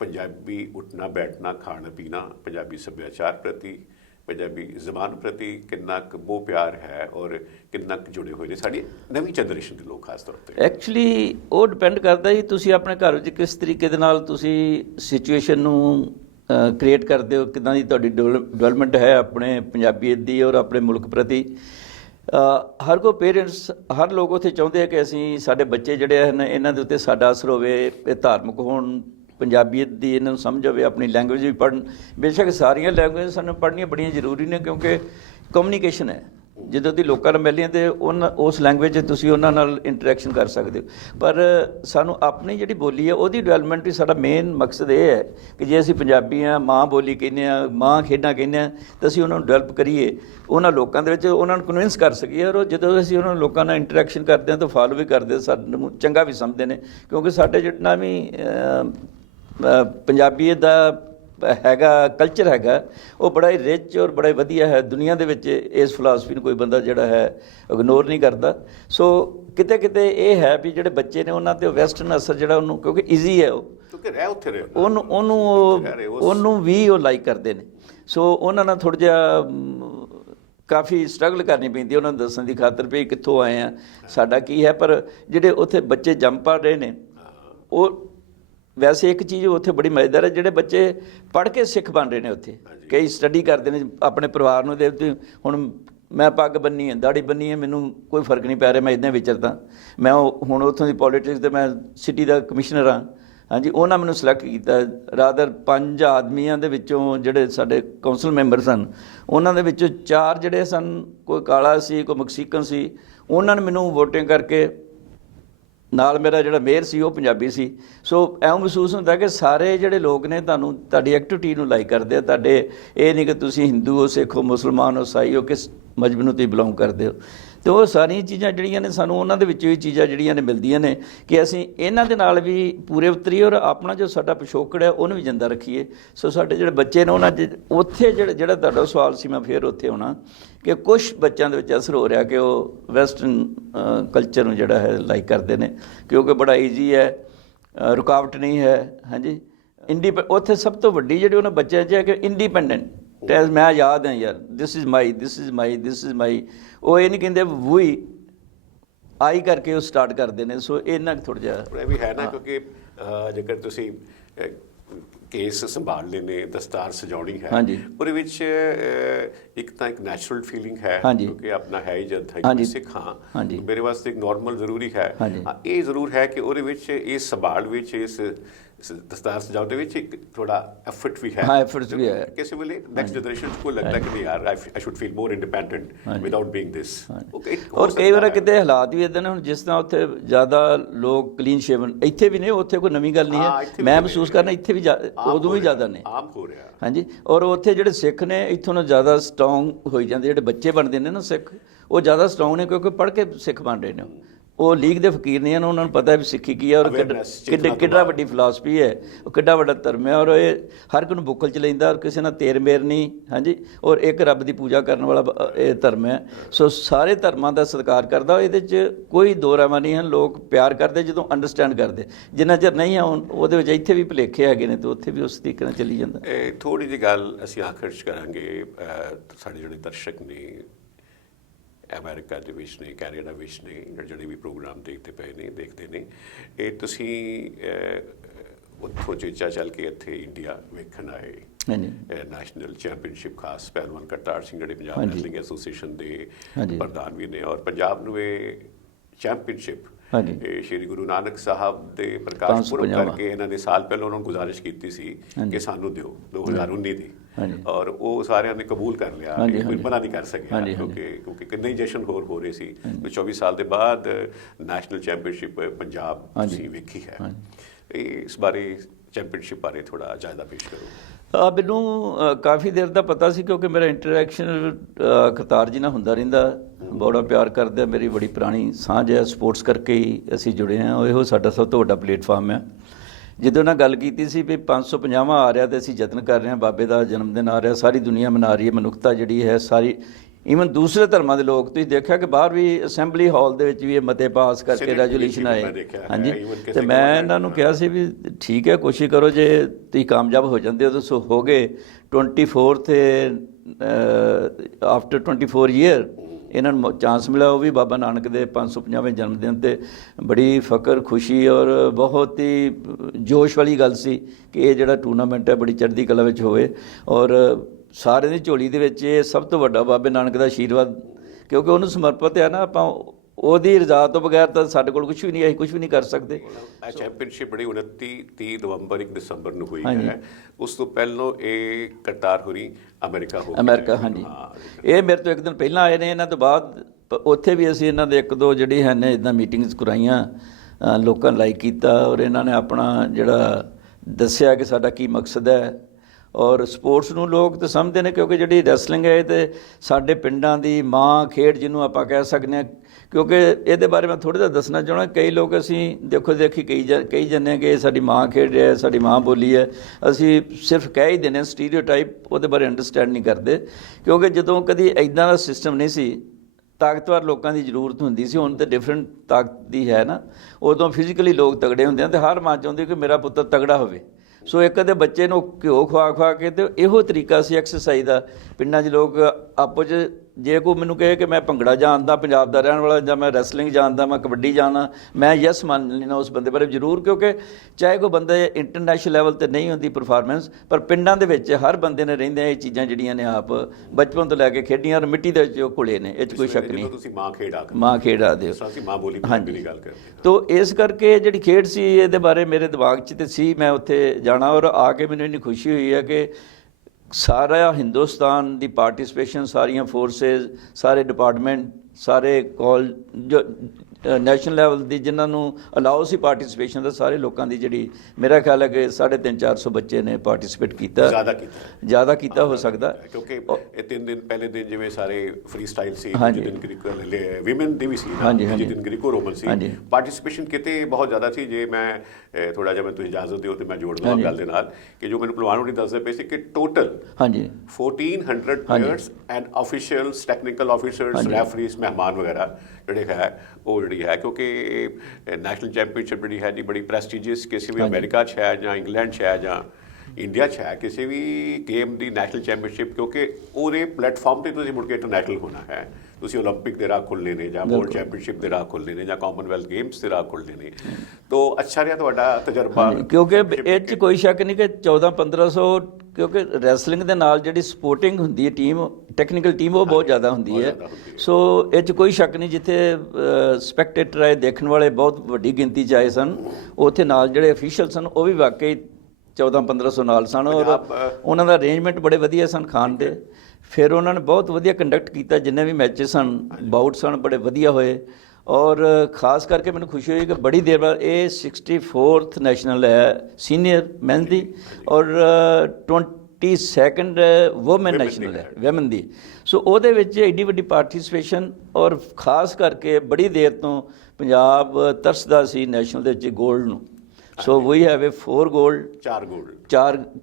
ਪੰਜਾਬੀ ਉੱਠਣਾ ਬੈਠਣਾ, ਖਾਣਾ ਪੀਣਾ, ਪੰਜਾਬੀ ਸੱਭਿਆਚਾਰ ਪ੍ਰਤੀ, ਪੰਜਾਬੀ ਜ਼ਬਾਨ ਪ੍ਰਤੀ ਕਿੰਨਾ ਕੁ ਮੋਹ ਪਿਆਰ ਹੈ ਔਰ ਕਿੰਨਾ ਕੁ ਜੁੜੇ ਹੋਏ ਨੇ ਸਾਡੀ ਨਵੀਂ ਜਨਰੇਸ਼ਨ ਦੇ ਲੋਕ ਖਾਸ ਤੌਰ 'ਤੇ? ਐਕਚੁਅਲੀ ਉਹ ਡਿਪੈਂਡ ਕਰਦਾ ਜੀ ਤੁਸੀਂ ਆਪਣੇ ਘਰ ਵਿੱਚ ਕਿਸ ਤਰੀਕੇ ਦੇ ਨਾਲ ਤੁਸੀਂ ਸਿਚੁਏਸ਼ਨ ਨੂੰ ਕ੍ਰੀਏਟ ਕਰਦੇ ਹੋ, ਕਿੱਦਾਂ ਦੀ ਤੁਹਾਡੀ ਡਿਵੈਲਪਮੈਂਟ ਹੈ ਆਪਣੇ ਪੰਜਾਬੀਅਤ ਦੀ ਔਰ ਆਪਣੇ ਮੁਲਕ ਪ੍ਰਤੀ। ਹਰ ਕੋਈ ਪੇਰੈਂਟਸ, ਹਰ ਲੋਕ ਉੱਥੇ ਚਾਹੁੰਦੇ ਆ ਕਿ ਅਸੀਂ ਸਾਡੇ ਬੱਚੇ ਜਿਹੜੇ ਹਨ ਇਹਨਾਂ ਦੇ ਉੱਤੇ ਸਾਡਾ ਅਸਰ ਹੋਵੇ, ਇਹ ਧਾਰਮਿਕ ਹੋਣ, ਪੰਜਾਬੀਅਤ ਦੀ ਇਹਨਾਂ ਨੂੰ ਸਮਝ ਆਵੇ, ਆਪਣੀ ਲੈਂਗੁਏਜ ਵੀ ਪੜ੍ਹਨ। ਬੇਸ਼ੱਕ ਸਾਰੀਆਂ ਲੈਂਗੁਏਜ ਸਾਨੂੰ ਪੜ੍ਹਨੀਆਂ ਬੜੀਆਂ ਜ਼ਰੂਰੀ ਨੇ, ਕਿਉਂਕਿ ਕਮਿਊਨੀਕੇਸ਼ਨ ਹੈ। ਜਦੋਂ ਦੀ ਲੋਕਾਂ ਨਾਲ ਮਿਲੀਆਂ ਤੇ ਉਸ ਲੈਂਗੁਏਜ 'ਚ ਤੁਸੀਂ ਉਹਨਾਂ ਨਾਲ ਇੰਟਰੈਕਸ਼ਨ ਕਰ ਸਕਦੇ ਹੋ। ਪਰ ਸਾਨੂੰ ਆਪਣੀ ਜਿਹੜੀ ਬੋਲੀ ਹੈ ਉਹਦੀ ਡਿਵੈਲਪਮੈਂਟ ਵੀ ਸਾਡਾ ਮੇਨ ਮਕਸਦ ਇਹ ਹੈ ਕਿ ਜੇ ਅਸੀਂ ਪੰਜਾਬੀ ਹਾਂ, ਮਾਂ ਬੋਲੀ ਕਹਿੰਦੇ ਹਾਂ, ਮਾਂ ਖੇਡਾਂ ਕਹਿੰਦੇ ਹਾਂ, ਤਾਂ ਅਸੀਂ ਉਹਨਾਂ ਨੂੰ ਡਿਵੈਲਪ ਕਰੀਏ, ਉਹਨਾਂ ਲੋਕਾਂ ਦੇ ਵਿੱਚ ਉਹਨਾਂ ਨੂੰ ਕਨਵਿੰਸ ਕਰ ਸਕੀਏ। ਔਰ ਜਦੋਂ ਅਸੀਂ ਉਹਨਾਂ ਲੋਕਾਂ ਨਾਲ ਇੰਟਰੈਕਸ਼ਨ ਕਰਦੇ ਹਾਂ ਤਾਂ ਫਾਲੋ ਵੀ ਕਰਦੇ, ਸਾਨੂੰ ਚੰਗਾ ਵੀ ਸਮਝਦੇ ਨੇ, ਕਿਉਂਕਿ ਸਾਡੇ ਜਿੰਨਾ ਵੀ ਪੰਜਾਬੀਅਤ ਦਾ ਹੈਗਾ ਕਲਚਰ ਹੈਗਾ ਉਹ ਬੜਾ ਹੀ ਰਿਚ ਔਰ ਬੜਾ ਹੀ ਵਧੀਆ ਹੈ। ਦੁਨੀਆ ਦੇ ਵਿੱਚ ਇਸ ਫਿਲਾਸਫੀ ਨੂੰ ਕੋਈ ਬੰਦਾ ਜਿਹੜਾ ਹੈ ਇਗਨੋਰ ਨਹੀਂ ਕਰਦਾ। ਸੋ ਕਿਤੇ ਕਿਤੇ ਇਹ ਹੈ ਵੀ ਜਿਹੜੇ ਬੱਚੇ ਨੇ ਉਹਨਾਂ 'ਤੇ ਵੈਸਟਰਨ ਅਸਰ ਜਿਹੜਾ ਉਹਨੂੰ, ਕਿਉਂਕਿ ਈਜ਼ੀ ਹੈ ਉਹ, ਕਿਉਂਕਿ ਰਹਿ ਉੱਥੇ ਰਹੇ, ਉਹਨੂੰ ਵੀ ਉਹ ਲਾਈਕ ਕਰਦੇ ਨੇ। ਸੋ ਉਹਨਾਂ ਨਾਲ ਥੋੜ੍ਹਾ ਜਿਹਾ ਕਾਫੀ ਸਟਰਗਲ ਕਰਨੀ ਪੈਂਦੀ ਉਹਨਾਂ ਨੂੰ ਦੱਸਣ ਦੀ ਖਾਤਰ ਵੀ ਕਿੱਥੋਂ ਆਏ ਆ, ਸਾਡਾ ਕੀ ਹੈ। ਪਰ ਜਿਹੜੇ ਉੱਥੇ ਬੱਚੇ ਜੰਮ ਪੜ ਰਹੇ ਨੇ ਉਹ ਵੈਸੇ ਇੱਕ ਚੀਜ਼ ਉੱਥੇ ਬੜੀ ਮਜ਼ੇਦਾਰ ਹੈ, ਜਿਹੜੇ ਬੱਚੇ ਪੜ੍ਹ ਕੇ ਸਿੱਖ ਬਣ ਰਹੇ ਨੇ ਉੱਥੇ, ਕਈ ਸਟੱਡੀ ਕਰਦੇ ਨੇ ਆਪਣੇ ਪਰਿਵਾਰ ਨੂੰ ਦੇ। ਹੁਣ ਮੈਂ ਪੱਗ ਬੰਨੀ ਹੈ, ਦਾੜੀ ਬੰਨੀ ਹੈ, ਮੈਨੂੰ ਕੋਈ ਫਰਕ ਨਹੀਂ ਪੈ ਰਿਹਾ, ਮੈਂ ਇੱਦਾਂ ਵਿਚਰਦਾ। ਮੈਂ ਹੁਣ ਉੱਥੋਂ ਦੀ ਪੋਲੀਟਿਕਸ ਦੇ ਮੈਂ ਸਿਟੀ ਦਾ ਕਮਿਸ਼ਨਰ ਹਾਂ, ਹਾਂਜੀ, ਉਹਨਾਂ ਮੈਨੂੰ ਸਿਲੈਕਟ ਕੀਤਾ। ਰਾਦਰ 5 ਆਦਮੀਆਂ ਦੇ ਵਿੱਚੋਂ ਜਿਹੜੇ ਸਾਡੇ ਕੌਂਸਲ ਮੈਂਬਰ ਸਨ, ਉਹਨਾਂ ਦੇ ਵਿੱਚੋਂ 4 ਜਿਹੜੇ ਸਨ, ਕੋਈ ਕਾਲਾ ਸੀ, ਕੋਈ ਮੈਕਸੀਕਨ ਸੀ, ਉਹਨਾਂ ਨੇ ਮੈਨੂੰ ਵੋਟਿੰਗ ਕਰਕੇ, ਨਾਲ ਮੇਰਾ ਜਿਹੜਾ ਮੇਅਰ ਸੀ ਉਹ ਪੰਜਾਬੀ ਸੀ। ਸੋ ਐਵੇਂ ਮਹਿਸੂਸ ਹੁੰਦਾ ਕਿ ਸਾਰੇ ਜਿਹੜੇ ਲੋਕ ਨੇ ਤੁਹਾਡੀ ਐਕਟੀਵਿਟੀ ਨੂੰ ਲਾਈਕ ਕਰਦੇ ਆ। ਤੁਹਾਡੇ ਇਹ ਨਹੀਂ ਕਿ ਤੁਸੀਂ ਹਿੰਦੂ ਹੋ, ਸਿੱਖ ਹੋ, ਮੁਸਲਮਾਨ ਹੋ, ਈਸਾਈ ਹੋ, ਕਿਸ ਮਜ਼ਹਬ ਨੂੰ ਤੁਸੀਂ ਬਿਲੋਂਗ ਕਰਦੇ ਹੋ। ਤੇ ਉਹ ਸਾਰੀਆਂ ਚੀਜ਼ਾਂ ਜਿਹੜੀਆਂ ਨੇ ਸਾਨੂੰ ਉਹਨਾਂ ਦੇ ਵਿੱਚੋਂ ਹੀ ਚੀਜ਼ਾਂ ਜਿਹੜੀਆਂ ਨੇ ਮਿਲਦੀਆਂ ਨੇ ਕਿ ਅਸੀਂ ਇਹਨਾਂ ਦੇ ਨਾਲ ਵੀ ਪੂਰੇ ਉਤਰੀਏ ਔਰ ਆਪਣਾ ਜੋ ਸਾਡਾ ਪਿਛੋਕੜ ਹੈ ਉਹਨੂੰ ਵੀ ਜਿੰਦਾ ਰੱਖੀਏ। ਸੋ ਸਾਡੇ ਜਿਹੜੇ ਬੱਚੇ ਨੇ ਉਹਨਾਂ 'ਚ ਉੱਥੇ ਜਿਹੜਾ ਤੁਹਾਡਾ ਸਵਾਲ ਸੀ ਮੈਂ ਫਿਰ ਉੱਥੇ ਆਉਣਾ ਕਿ ਕੁਛ ਬੱਚਿਆਂ ਦੇ ਵਿੱਚ ਅਸਰ ਹੋ ਰਿਹਾ ਕਿ ਉਹ ਵੈਸਟਰਨ ਕਲਚਰ ਨੂੰ ਜਿਹੜਾ ਹੈ ਲਾਈਕ ਕਰਦੇ ਨੇ ਕਿਉਂਕਿ ਬੜਾ ਈਜ਼ੀ ਹੈ, ਰੁਕਾਵਟ ਨਹੀਂ ਹੈ। ਹਾਂਜੀ, ਉੱਥੇ ਸਭ ਤੋਂ ਵੱਡੀ ਜਿਹੜੀ ਉਹਨਾਂ ਬੱਚਿਆਂ 'ਚ ਹੈ ਕਿ ਇੰਡੀਪੈਂਡੈਂਟ ਮੈਂ ਯਾਦ ਹਾਂ ਯਾਰ ਦਿਸ ਇਜ਼ ਮਾਈ ਉਹ ਇਹ ਨਹੀਂ ਕਹਿੰਦੇ ਵੂਈ ਆਈ ਕਰਕੇ ਉਹ ਸਟਾਰਟ ਕਰਦੇ ਨੇ। ਸੋ ਇਹਨਾਂ ਥੋੜ੍ਹਾ ਜਿਹਾ ਇਹ ਵੀ ਹੈ ਨਾ ਕਿਉਂਕਿ ਜੇਕਰ ਤੁਸੀਂ ਕੇਸ ਸੰਭਾਲ ਲੈਣੇ, ਦਸਤਾਰ ਸਜਾਉਣੀ ਹੈ, ਉਹਦੇ ਵਿੱਚ ਇੱਕ ਤਾਂ ਇੱਕ ਨੈਚੁਰਲ ਫੀਲਿੰਗ ਹੈ ਕਿਉਂਕਿ ਆਪਣਾ ਹੈ ਹੀ ਜਦ ਹੈ ਸਿੱਖ ਹਾਂ, ਮੇਰੇ ਵਾਸਤੇ ਇੱਕ ਨੋਰਮਲ ਜ਼ਰੂਰੀ ਹੈ। ਇਹ ਜ਼ਰੂਰ ਹੈ ਕਿ ਉਹਦੇ ਵਿੱਚ ਇਸ ਸੰਭਾਲ ਵਿੱਚ ਇਸ ਦਸਤਾਰ ਸਜਾਉਣ ਦੇ ਵਿੱਚ ਇੱਕ ਥੋੜਾ ਐਫਰਟ ਵੀ ਹੈ। ਐਫਰਟ ਵੀ ਹੈ। ਕਿਸੇ ਵੇਲੇ ਨੈਕਸਟ ਜਨਰੇਸ਼ਨ को लगता है कि यार I should feel more independent without being this। ਔਰ ਕਈ ਵਾਰ ਕਿਤੇ ਹਾਲਾਤ ਵੀ ਇਦਾਂ ਨੇ, ਹੁਣ ਜਿਸ ਤਰ੍ਹਾਂ ਉੱਥੇ ਜ਼ਿਆਦਾ ਲੋਕ ਕਲੀਨ ਸ਼ੇਵਨ, ਇੱਥੇ ਵੀ ਨੇ, ਉੱਥੇ ਕੋਈ ਨਵੀਂ ਗੱਲ ਨਹੀਂ ਹੈ। ਮੈਂ ਮਹਿਸੂਸ ਕਰਨਾ ਇੱਥੇ ਵੀ ਉਦੋਂ ਵੀ ਜ਼ਿਆਦਾ ਨੇ, ਆਮ ਹੋ ਰਿਹਾ। ਹਾਂਜੀ, ਔਰ ਉੱਥੇ ਜਿਹੜੇ ਸਿੱਖ ਨੇ ਇੱਥੋਂ ਨੂੰ ਜ਼ਿਆਦਾ ਸਟਰੋਂਗ ਹੋਈ ਜਾਂਦੇ, ਜਿਹੜੇ ਬੱਚੇ ਬਣਦੇ ਨੇ ਨਾ ਸਿੱਖ, ਉਹ ਜ਼ਿਆਦਾ ਸਟਰੋਂਗ ਨੇ ਕਿਉਂਕਿ ਪੜ੍ਹ ਕੇ ਸਿੱਖ ਬਣ ਰਹੇ ਨੇ। ਉਹ ਲੀਗ ਦੇ ਫਕੀਰ ਨਹੀਂ ਹਨ, ਉਹਨਾਂ ਨੂੰ ਪਤਾ ਹੈ ਵੀ ਸਿੱਖੀ ਕੀ ਹੈ ਔਰ ਕਿੱਡਾ ਵੱਡੀ ਫਿਲਾਸਫੀ ਹੈ, ਉਹ ਕਿੱਡਾ ਵੱਡਾ ਧਰਮ ਹੈ ਔਰ ਇਹ ਹਰ ਇੱਕ ਨੂੰ ਬੁੱਕਲ 'ਚ ਲੈਂਦਾ ਔਰ ਕਿਸੇ ਨਾਲ ਤੇਰ ਮੇਰ ਨਹੀਂ। ਹਾਂਜੀ, ਔਰ ਇੱਕ ਰੱਬ ਦੀ ਪੂਜਾ ਕਰਨ ਵਾਲਾ ਇਹ ਧਰਮ ਹੈ। ਸੋ ਸਾਰੇ ਧਰਮਾਂ ਦਾ ਸਤਿਕਾਰ ਕਰਦਾ, ਇਹਦੇ 'ਚ ਕੋਈ ਦੋ ਰਾਵਾਂ ਨਹੀਂ ਹਨ। ਲੋਕ ਪਿਆਰ ਕਰਦੇ ਜਦੋਂ ਅੰਡਰਸਟੈਂਡ ਕਰਦੇ, ਜਿੰਨਾ ਚਿਰ ਨਹੀਂ ਆ ਉਹਦੇ ਵਿੱਚ ਇੱਥੇ ਵੀ ਭੁਲੇਖੇ ਹੈਗੇ ਨੇ ਤੇ ਉੱਥੇ ਵੀ ਉਸ ਤਰੀਕੇ ਨਾਲ ਚੱਲੀ ਜਾਂਦਾ। ਥੋੜ੍ਹੀ ਜਿਹੀ ਗੱਲ ਅਸੀਂ ਆਖਰ 'ਚ ਕਰਾਂਗੇ। ਸਾਡੇ ਜਿਹੜੇ ਦਰਸ਼ਕ ਨੇ ਅਮਰੀਕਾ ਦੇ ਵਿੱਚ ਨੇ, ਕੈਨੇਡਾ ਵਿੱਚ ਨੇ, ਜਿਹੜੇ ਵੀ ਪ੍ਰੋਗਰਾਮ ਦੇਖਦੇ ਪਏ ਨੇ, ਦੇਖਦੇ ਨੇ, ਇਹ ਤੁਸੀਂ ਉੱਥੋਂ ਚੇਚਾ ਚੱਲ ਕੇ ਇੱਥੇ ਇੰਡੀਆ ਵੇਖਣ ਆਏ ਨੈਸ਼ਨਲ ਚੈਂਪੀਅਨਸ਼ਿਪ, ਖਾਸ ਪਹਿਲਵਾਨ ਕਰਤਾਰ ਸਿੰਘ ਜਿਹੜੇ ਪੰਜਾਬ ਰੈਸਲਿੰਗ ਐਸੋਸੀਏਸ਼ਨ ਦੇ ਪ੍ਰਧਾਨ ਵੀ ਨੇ, ਔਰ ਪੰਜਾਬ ਨੂੰ ਇਹ ਚੈਂਪੀਅਨਸ਼ਿਪ ਸ਼੍ਰੀ ਗੁਰੂ ਨਾਨਕ ਸਾਹਿਬ ਦੇ ਪ੍ਰਕਾਸ਼ ਪੁਰਬ ਕਰਕੇ ਇਹਨਾਂ ਨੇ ਸਾਲ ਪਹਿਲਾਂ ਉਹਨਾਂ ਨੂੰ ਗੁਜ਼ਾਰਿਸ਼ ਕੀਤੀ ਸੀ ਕਿ ਸਾਨੂੰ ਦਿਓ 2019 ਦੀ, ਔਰ ਉਹ ਸਾਰਿਆਂ ਨੇ ਕਬੂਲ ਕਰ ਲਿਆ, ਕੋਈ ਮਨਾ ਨਹੀਂ ਕਰ ਸਕਿਆ ਕਿਉਂਕਿ ਕਿੰਨੇ ਜਸ਼ਨ ਹੋਰ ਹੋ ਰਹੇ ਸੀ। 24 ਸਾਲ ਦੇ ਬਾਅਦ ਨੈਸ਼ਨਲ ਚੈਂਪੀਅਨਸ਼ਿਪ ਪੰਜਾਬ ਤੁਸੀਂ ਵੇਖੀ ਹੈ, ਇਸ ਬਾਰੇ ਚੈਂਪੀਅਨਸ਼ਿਪ ਬਾਰੇ ਥੋੜਾ ਜਾਇਜ਼ਾ ਪੇਸ਼ ਕਰੋ। ਮੈਨੂੰ ਕਾਫੀ ਦੇਰ ਦਾ ਪਤਾ ਸੀ ਕਿਉਂਕਿ ਮੇਰਾ ਇੰਟਰੈਕਸ਼ਨ ਕਰਤਾਰ ਜੀ ਨਾਲ ਹੁੰਦਾ ਰਹਿੰਦਾ, ਬੜਾ ਪਿਆਰ ਕਰਦੇ, ਮੇਰੀ ਬੜੀ ਪੁਰਾਣੀ ਸਾਂਝ ਹੈ, ਸਪੋਰਟਸ ਕਰਕੇ ਹੀ ਅਸੀਂ ਜੁੜੇ ਹਾਂ, ਇਹੋ ਸਾਡਾ ਸਭ ਤੋਂ ਵੱਡਾ ਪਲੇਟਫਾਰਮ ਹੈ। ਜਦੋਂ ਉਹਨਾਂ ਗੱਲ ਕੀਤੀ ਸੀ ਵੀ 550ਵਾਂ ਆ ਰਿਹਾ ਤੇ ਅਸੀਂ ਯਤਨ ਕਰ ਰਹੇ ਹਾਂ, ਬਾਬੇ ਦਾ ਜਨਮ ਦਿਨ ਆ ਰਿਹਾ, ਸਾਰੀ ਦੁਨੀਆ ਮਨਾ ਰਹੀ ਹੈ, ਮਨੁੱਖਤਾ ਜਿਹੜੀ ਹੈ ਸਾਰੀ, ਈਵਨ ਦੂਸਰੇ ਧਰਮਾਂ ਦੇ ਲੋਕ, ਤੁਸੀਂ ਦੇਖਿਆ ਕਿ ਬਾਹਰ ਵੀ ਅਸੈਂਬਲੀ ਹਾਲ ਦੇ ਵਿੱਚ ਵੀ ਇਹ ਮਤੇ ਪਾਸ ਕਰਕੇ ਰੈਜੂਲੇਸ਼ਨ ਆਏ। ਹਾਂਜੀ, ਤੇ ਮੈਂ ਇਹਨਾਂ ਨੂੰ ਕਿਹਾ ਸੀ ਵੀ ਠੀਕ ਹੈ, ਕੋਸ਼ਿਸ਼ ਕਰੋ, ਜੇ ਤੁਸੀਂ ਕਾਮਯਾਬ ਹੋ ਜਾਂਦੇ ਹੋ ਤਾਂ ਸੋ ਹੋ ਗਏ 24 ਤੇ ਆਫਟਰ 24 ਈਅਰ ਇਹਨਾਂ ਨੂੰ ਚਾਂਸ ਮਿਲਿਆ, ਉਹ ਵੀ ਬਾਬਾ ਨਾਨਕ ਦੇ 550ਵੇਂ ਜਨਮ ਦਿਨ 'ਤੇ। ਬੜੀ ਫਖਰ, ਖੁਸ਼ੀ ਔਰ ਬਹੁਤ ਹੀ ਜੋਸ਼ ਵਾਲੀ ਗੱਲ ਸੀ ਕਿ ਇਹ ਜਿਹੜਾ ਟੂਰਨਾਮੈਂਟ ਹੈ ਬੜੀ ਚੜ੍ਹਦੀ ਕਲਾ ਵਿੱਚ ਹੋਵੇ ਔਰ ਸਾਰਿਆਂ ਦੀ ਝੋਲੀ ਦੇ ਵਿੱਚ ਇਹ ਸਭ ਤੋਂ ਵੱਡਾ ਬਾਬੇ ਨਾਨਕ ਦਾ ਆਸ਼ੀਰਵਾਦ, ਕਿਉਂਕਿ ਉਹਨੂੰ ਸਮਰਪਿਤ ਹੈ ਨਾ, ਆਪਾਂ ਉਹਦੀ ਰਜ਼ਾ ਤੋਂ ਬਗੈਰ ਤਾਂ ਸਾਡੇ ਕੋਲ ਕੁਝ ਵੀ ਨਹੀਂ, ਅਸੀਂ ਕੁਝ ਵੀ ਨਹੀਂ ਕਰ ਸਕਦੇ। ਇਹ ਚੈਂਪੀਅਨਸ਼ਿਪ ਬੜੀ 29-30 ਨਵੰਬਰ 1 ਦਸੰਬਰ ਨੂੰ ਹੋਈ ਹੈ, ਉਸ ਤੋਂ ਪਹਿਲਾਂ ਇਹ ਕਰਤਾਰ ਹੋਰੀ ਅਮਰੀਕਾ ਹੋ ਗਏ। ਅਮਰੀਕਾ, ਹਾਂਜੀ, ਇਹ ਮੇਰੇ ਤੋਂ ਇੱਕ ਦਿਨ ਪਹਿਲਾਂ ਆਏ ਨੇ, ਇਹਨਾਂ ਤੋਂ ਬਾਅਦ ਉੱਥੇ ਵੀ ਅਸੀਂ ਇਹਨਾਂ ਦੇ ਇੱਕ ਦੋ ਜਿਹੜੀ ਹਨ ਇੱਦਾਂ ਮੀਟਿੰਗਸ ਕਰਾਈਆਂ, ਲੋਕਾਂ ਨੇ ਲਾਈਕ ਕੀਤਾ ਔਰ ਇਹਨਾਂ ਨੇ ਆਪਣਾ ਜਿਹੜਾ ਦੱਸਿਆ ਕਿ ਸਾਡਾ ਕੀ ਮਕਸਦ ਹੈ। ਔਰ ਸਪੋਰਟਸ ਨੂੰ ਲੋਕ ਤਾਂ ਸਮਝਦੇ ਨੇ ਕਿਉਂਕਿ ਜਿਹੜੀ ਰੈਸਲਿੰਗ ਹੈ ਇਹ ਤਾਂ ਸਾਡੇ ਪਿੰਡਾਂ ਦੀ ਮਾਂ ਖੇਡ ਜਿਹਨੂੰ ਆਪਾਂ ਕਹਿ ਸਕਦੇ ਹਾਂ, ਕਿਉਂਕਿ ਇਹਦੇ ਬਾਰੇ ਮੈਂ ਥੋੜ੍ਹਾ ਜਿਹਾ ਦੱਸਣਾ ਚਾਹੁੰਦਾ। ਕਈ ਲੋਕ ਅਸੀਂ ਦੇਖੀ ਕਹੀ ਜਾਂਦੇ ਹਾਂ ਕਿ ਇਹ ਸਾਡੀ ਮਾਂ ਖੇਡ ਹੈ, ਸਾਡੀ ਮਾਂ ਬੋਲੀ ਹੈ, ਅਸੀਂ ਸਿਰਫ ਕਹਿ ਹੀ ਦਿੰਦੇ ਹਾਂ, ਸਟੀਰੀਓਟਾਈਪ, ਉਹਦੇ ਬਾਰੇ ਅੰਡਰਸਟੈਂਡ ਨਹੀਂ ਕਰਦੇ। ਕਿਉਂਕਿ ਜਦੋਂ ਕਦੀ ਇੱਦਾਂ ਦਾ ਸਿਸਟਮ ਨਹੀਂ ਸੀ, ਤਾਕਤਵਰ ਲੋਕਾਂ ਦੀ ਜ਼ਰੂਰਤ ਹੁੰਦੀ ਸੀ, ਹੁਣ ਤਾਂ ਡਿਫਰੈਂਟ ਤਾਕਤ ਦੀ ਹੈ ਨਾ। ਉਦੋਂ ਫਿਜ਼ੀਕਲੀ ਲੋਕ ਤਗੜੇ ਹੁੰਦੇ ਆ ਅਤੇ ਹਰ ਮਾਂ ਚਾਹੁੰਦੀ ਕਿ ਮੇਰਾ ਪੁੱਤਰ ਤਗੜਾ ਹੋਵੇ। ਸੋ ਇੱਕ ਅੱਧੇ ਬੱਚੇ ਨੂੰ ਘਿਓ ਖਵਾ ਕੇ ਅਤੇ ਇਹੋ ਤਰੀਕਾ ਸੀ ਐਕਸਰਸਾਈਜ਼ ਦਾ। ਪਿੰਡਾਂ 'ਚ ਲੋਕ ਆਪੋ 'ਚ ਜੇ ਕੋਈ ਮੈਨੂੰ ਕਹੇ ਕਿ ਮੈਂ ਭੰਗੜਾ ਜਾਣਦਾ, ਪੰਜਾਬ ਦਾ ਰਹਿਣ ਵਾਲਾ, ਜਾਂ ਮੈਂ ਰੈਸਲਿੰਗ ਜਾਣਦਾ, ਮੈਂ ਕਬੱਡੀ ਜਾਣਦਾ, ਮੈਂ ਯੈਸ ਮੰਨ ਲੈਣਾ ਉਸ ਬੰਦੇ ਬਾਰੇ ਜ਼ਰੂਰ, ਕਿਉਂਕਿ ਚਾਹੇ ਕੋਈ ਬੰਦੇ ਇੰਟਰਨੈਸ਼ਨਲ ਲੈਵਲ 'ਤੇ ਨਹੀਂ ਹੁੰਦੀ ਪਰਫਾਰਮੈਂਸ, ਪਰ ਪਿੰਡਾਂ ਦੇ ਵਿੱਚ ਹਰ ਬੰਦੇ ਨੇ ਰਹਿੰਦੇ ਇਹ ਚੀਜ਼ਾਂ ਜਿਹੜੀਆਂ ਨੇ ਆਪ ਬਚਪਨ ਤੋਂ ਲੈ ਕੇ ਖੇਡੀਆਂ ਔਰ ਮਿੱਟੀ ਦੇ ਵਿੱਚ ਉਹ ਘੁਲੇ ਨੇ, ਇਹ 'ਚ ਕੋਈ ਸ਼ੱਕ ਨਹੀਂ। ਤੁਸੀਂ ਮਾਂ ਖੇਡ ਆਖਦੇ ਹੋ, ਹਾਂਜੀ। ਤੋ ਇਸ ਕਰਕੇ ਜਿਹੜੀ ਖੇਡ ਸੀ ਇਹਦੇ ਬਾਰੇ ਮੇਰੇ ਦਿਮਾਗ 'ਚ ਤਾਂ ਸੀ ਮੈਂ ਉੱਥੇ ਜਾਣਾ, ਔਰ ਆ ਕੇ ਮੈਨੂੰ ਇੰਨੀ ਖੁਸ਼ੀ ਹੋਈ ਹੈ ਕਿ ਸਾਰਾ ਹਿੰਦੁਸਤਾਨ ਦੀ ਪਾਰਟੀਸਪੇਸ਼ਨ, ਸਾਰੀਆਂ ਫੋਰਸਿਸ, ਸਾਰੇ ਡਿਪਾਰਟਮੈਂਟ, ਸਾਰੇ ਕਾਲਜ, ਨੈਸ਼ਨਲ ਲੈਵਲ ਦੀ ਜਿਨ੍ਹਾਂ ਨੂੰ ਅਲਾਓ ਸੀ ਪਾਰਟਿਸਿਪੇਸ਼ਨ ਦਾ, ਸਾਰੇ ਲੋਕਾਂ ਦੀ ਜਿਹੜੀ ਮੇਰਾ ਖਿਆਲ ਹੈ ਕਿ 350-400 ਬੱਚੇ ਨੇ ਪਾਰਟਿਸਿਪੇਟ ਕੀਤਾ, ਜ਼ਿਆਦਾ ਕੀਤਾ ਹੋ ਸਕਦਾ, ਕਿਉਂਕਿ ਇਹ 3 ਦਿਨ ਪਹਿਲੇ ਦਿਨ ਜਿਵੇਂ ਸਾਰੇ ਫ੍ਰੀ ਸਟਾਈਲ ਸੀ, ਹਾਂਜੀ, ਦੂਜੇ ਦਿਨ ਗ੍ਰੀਕੋ ਵਿਮਨ ਦੀ ਵੀ ਸੀ, ਹਾਂਜੀ, ਦੂਜੇ ਦਿਨ ਗ੍ਰੀਕੋ ਰੋਮਨ ਸੀ, ਹਾਂਜੀ, ਪਾਰਟਿਸਿਪੇਸ਼ਨ ਕਿਤੇ ਬਹੁਤ ਜ਼ਿਆਦਾ ਸੀ। ਜੇ ਮੈਂ ਥੋੜਾ ਜਿਹਾ, ਮੈਂ ਤੁਸੀਂ ਇਜਾਜ਼ਤ ਦਿਓ ਤੇ ਮੈਂ ਜੋੜ ਦਵਾਂ ਗੱਲ ਦੇ ਨਾਲ ਕਿ ਜੋ ਮੈਨੂੰ ਪਹਿਲਵਾਨ ਹੋਣੀ ਦੱਸਦੇ ਪਏ ਸੀ ਕਿ total 1400 players and officials, technical officers, referees, ਮਹਿਮਾਨ ਵਗੈਰਾ ਜਿਹੜੇ ਹੈ ਉਹ ਜਿਹੜੀ ਹੈ, ਕਿਉਂਕਿ ਨੈਸ਼ਨਲ ਚੈਂਪੀਅਨਸ਼ਿਪ ਜਿਹੜੀ ਹੈ ਜੀ ਬੜੀ ਪ੍ਰੈਸਟੀਜੀਅਸ, ਕਿਸੇ ਵੀ ਅਮਰੀਕਾ 'ਚ ਹੈ ਜਾਂ ਇੰਗਲੈਂਡ 'ਚ ਹੈ ਜਾਂ ਇੰਡੀਆ 'ਚ ਹੈ, ਕਿਸੇ ਵੀ ਗੇਮ ਦੀ ਨੈਸ਼ਨਲ ਚੈਂਪੀਅਨਸ਼ਿਪ, ਕਿਉਂਕਿ ਉਹਦੇ ਪਲੇਟਫਾਰਮ 'ਤੇ ਤੁਸੀਂ ਮੁੜ ਕੇ ਇੰਟਰਨੈਸ਼ਨਲ ਹੋਣਾ ਹੈ। ਤੁਸੀਂ ਓਲੰਪਿਕ ਦੇ ਰਾਹ ਖੁੱਲ੍ਹਣੇ ਨੇ ਜਾਂ ਵਰਲਡ ਚੈਂਪੀਅਨਸ਼ਿਪ ਦੇ ਰਾਹ ਖੁੱਲ੍ਹਣੇ ਨੇ ਜਾਂ ਕਾਮਨਵੈਲਥ ਗੇਮਸ ਦੇ ਰਾਹ ਖੁੱਲ੍ਹਣੇ ਨੇ। ਤੋ ਅੱਛਾ ਰਿਹਾ ਤੁਹਾਡਾ ਤਜਰਬਾ, ਕਿਉਂਕਿ ਇਹ 'ਚ ਕੋਈ ਸ਼ੱਕ ਨਹੀਂ ਕਿ 1400-1500, ਕਿਉਂਕਿ ਰੈਸਲਿੰਗ ਦੇ ਨਾਲ ਜਿਹੜੀ ਸਪੋਰਟਿੰਗ ਹੁੰਦੀ ਹੈ ਟੀਮ, ਟੈਕਨੀਕਲ ਟੀਮ, ਉਹ ਬਹੁਤ ਜ਼ਿਆਦਾ ਹੁੰਦੀ ਹੈ। ਸੋ ਇਹ 'ਚ ਕੋਈ ਸ਼ੱਕ ਨਹੀਂ, ਜਿੱਥੇ ਸਪੈਕਟੇਟਰ ਆਏ, ਦੇਖਣ ਵਾਲੇ ਬਹੁਤ ਵੱਡੀ ਗਿਣਤੀ 'ਚ ਆਏ ਸਨ, ਉੱਥੇ ਨਾਲ ਜਿਹੜੇ ਅਫੀਸ਼ੀਅਲ ਸਨ ਉਹ ਵੀ ਵਾਕਈ 1400-1500 ਨਾਲ ਸਨ, ਔਰ ਉਹਨਾਂ ਦਾ ਅਰੇਂਜਮੈਂਟ ਬੜੇ ਵਧੀਆ ਸਨ ਖਾਣ ਦੇ। ਫਿਰ ਉਹਨਾਂ ਨੇ ਬਹੁਤ ਵਧੀਆ ਕੰਡਕਟ ਕੀਤਾ, ਜਿੰਨੇ ਵੀ ਮੈਚਿਸ ਸਨ, ਬਾਊਟ ਸਨ, ਬੜੇ ਵਧੀਆ ਹੋਏ। ਔਰ ਖਾਸ ਕਰਕੇ ਮੈਨੂੰ ਖੁਸ਼ੀ ਹੋਈ ਕਿ ਬੜੀ ਦੇਰ ਬਾਅਦ ਇਹ 64th ਨੈਸ਼ਨਲ ਹੈ ਸੀਨੀਅਰ ਮੈਨ ਦੀ, ਔਰ 22nd ਵੂਮਨ ਨੈਸ਼ਨਲ ਹੈ ਵੈਮਨ ਦੀ। ਸੋ ਉਹਦੇ ਵਿੱਚ ਐਡੀ ਵੱਡੀ ਪਾਰਟਿਸਿਪੇਸ਼ਨ, ਔਰ ਖਾਸ ਕਰਕੇ ਬੜੀ ਦੇਰ ਤੋਂ ਪੰਜਾਬ ਤਰਸਦਾ ਸੀ ਨੈਸ਼ਨਲ ਦੇ ਵਿੱਚ ਗੋਲਡ ਨੂੰ। So we have a 4 gold,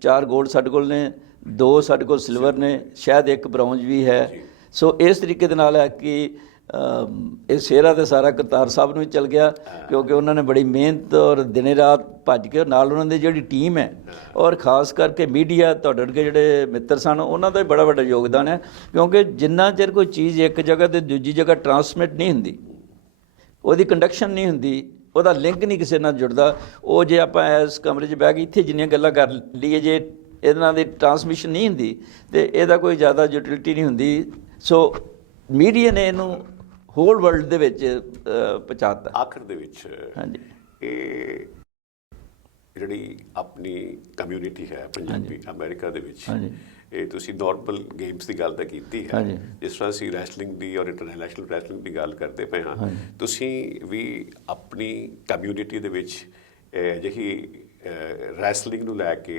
4 gold ਸਾਡੇ ਕੋਲ ਨੇ, 2 ਸਾਡੇ ਕੋਲ ਸਿਲਵਰ ਨੇ, ਸ਼ਾਇਦ 1 ਬ੍ਰੌਂਜ ਵੀ ਹੈ। ਸੋ ਇਸ ਤਰੀਕੇ ਦੇ ਨਾਲ ਹੈ ਕਿ ਇਹ ਸਿਹਰਾ ਤੇ ਸਾਰਾ ਕਰਤਾਰ ਸਾਹਿਬ ਨੂੰ ਵੀ ਚਲ ਗਿਆ, ਕਿਉਂਕਿ ਉਹਨਾਂ ਨੇ ਬੜੀ ਮਿਹਨਤ ਔਰ ਦਿਨੇ ਰਾਤ ਭੱਜ ਕੇ, ਨਾਲ ਉਹਨਾਂ ਦੀ ਜਿਹੜੀ ਟੀਮ ਹੈ, ਔਰ ਖਾਸ ਕਰਕੇ ਮੀਡੀਆ, ਤੁਹਾਡੇ ਵਰਗੇ ਜਿਹੜੇ ਮਿੱਤਰ ਸਨ, ਉਹਨਾਂ ਦਾ ਵੀ ਬੜਾ ਵੱਡਾ ਯੋਗਦਾਨ ਹੈ। ਕਿਉਂਕਿ ਜਿੰਨਾ ਚਿਰ ਕੋਈ ਚੀਜ਼ ਇੱਕ ਜਗ੍ਹਾ ਤੇ ਦੂਜੀ ਜਗ੍ਹਾ ਟਰਾਂਸਮਿਟ ਨਹੀਂ ਹੁੰਦੀ, ਉਹਦੀ ਕੰਡਕਸ਼ਨ ਨਹੀਂ ਹੁੰਦੀ, ਉਹਦਾ ਲਿੰਕ ਨਹੀਂ ਕਿਸੇ ਨਾਲ ਜੁੜਦਾ, ਉਹ ਜੇ ਆਪਾਂ ਇਸ ਕਮਰੇ 'ਚ ਬਹਿ ਕੇ ਇੱਥੇ ਜਿੰਨੀਆਂ ਗੱਲਾਂ ਕਰ ਲਈਏ, ਜੇ ਇਹਦੇ ਨਾਲ ਦੀ ਟਰਾਂਸਮਿਸ਼ਨ ਨਹੀਂ ਹੁੰਦੀ ਤੇ ਇਹਦਾ ਕੋਈ ਜ਼ਿਆਦਾ ਯੂਟਿਲਿਟੀ ਨਹੀਂ ਹੁੰਦੀ। ਸੋ ਮੀਡੀਆ ਨੇ ਇਹਨੂੰ ਹੋਲ ਵਰਲਡ ਦੇ ਵਿੱਚ ਪਹੁੰਚਾਤਾ। ਆਖਰ ਦੇ ਵਿੱਚ ਹਾਂਜੀ, ਇਹ ਜਿਹੜੀ ਆਪਣੀ ਕਮਿਊਨਿਟੀ ਹੈ ਪੰਜਾਬੀ ਅਮਰੀਕਾ ਦੇ ਵਿੱਚ, ਇਹ ਤੁਸੀਂ ਨਾਰਮਲ ਗੇਮਸ ਦੀ ਗੱਲ ਤਾਂ ਕੀਤੀ ਹੈ, ਜਿਸ ਤਰ੍ਹਾਂ ਅਸੀਂ ਰੈਸਲਿੰਗ ਦੀ ਔਰ ਇੰਟਰਨੈਸ਼ਨਲ ਰੈਸਲਿੰਗ ਦੀ ਗੱਲ ਕਰਦੇ ਪਏ ਹਾਂ, ਤੁਸੀਂ ਵੀ ਆਪਣੀ ਕਮਿਊਨਿਟੀ ਦੇ ਵਿੱਚ ਜਿਹੀ ਰੈਸਲਿੰਗ ਨੂੰ ਲੈ ਕੇ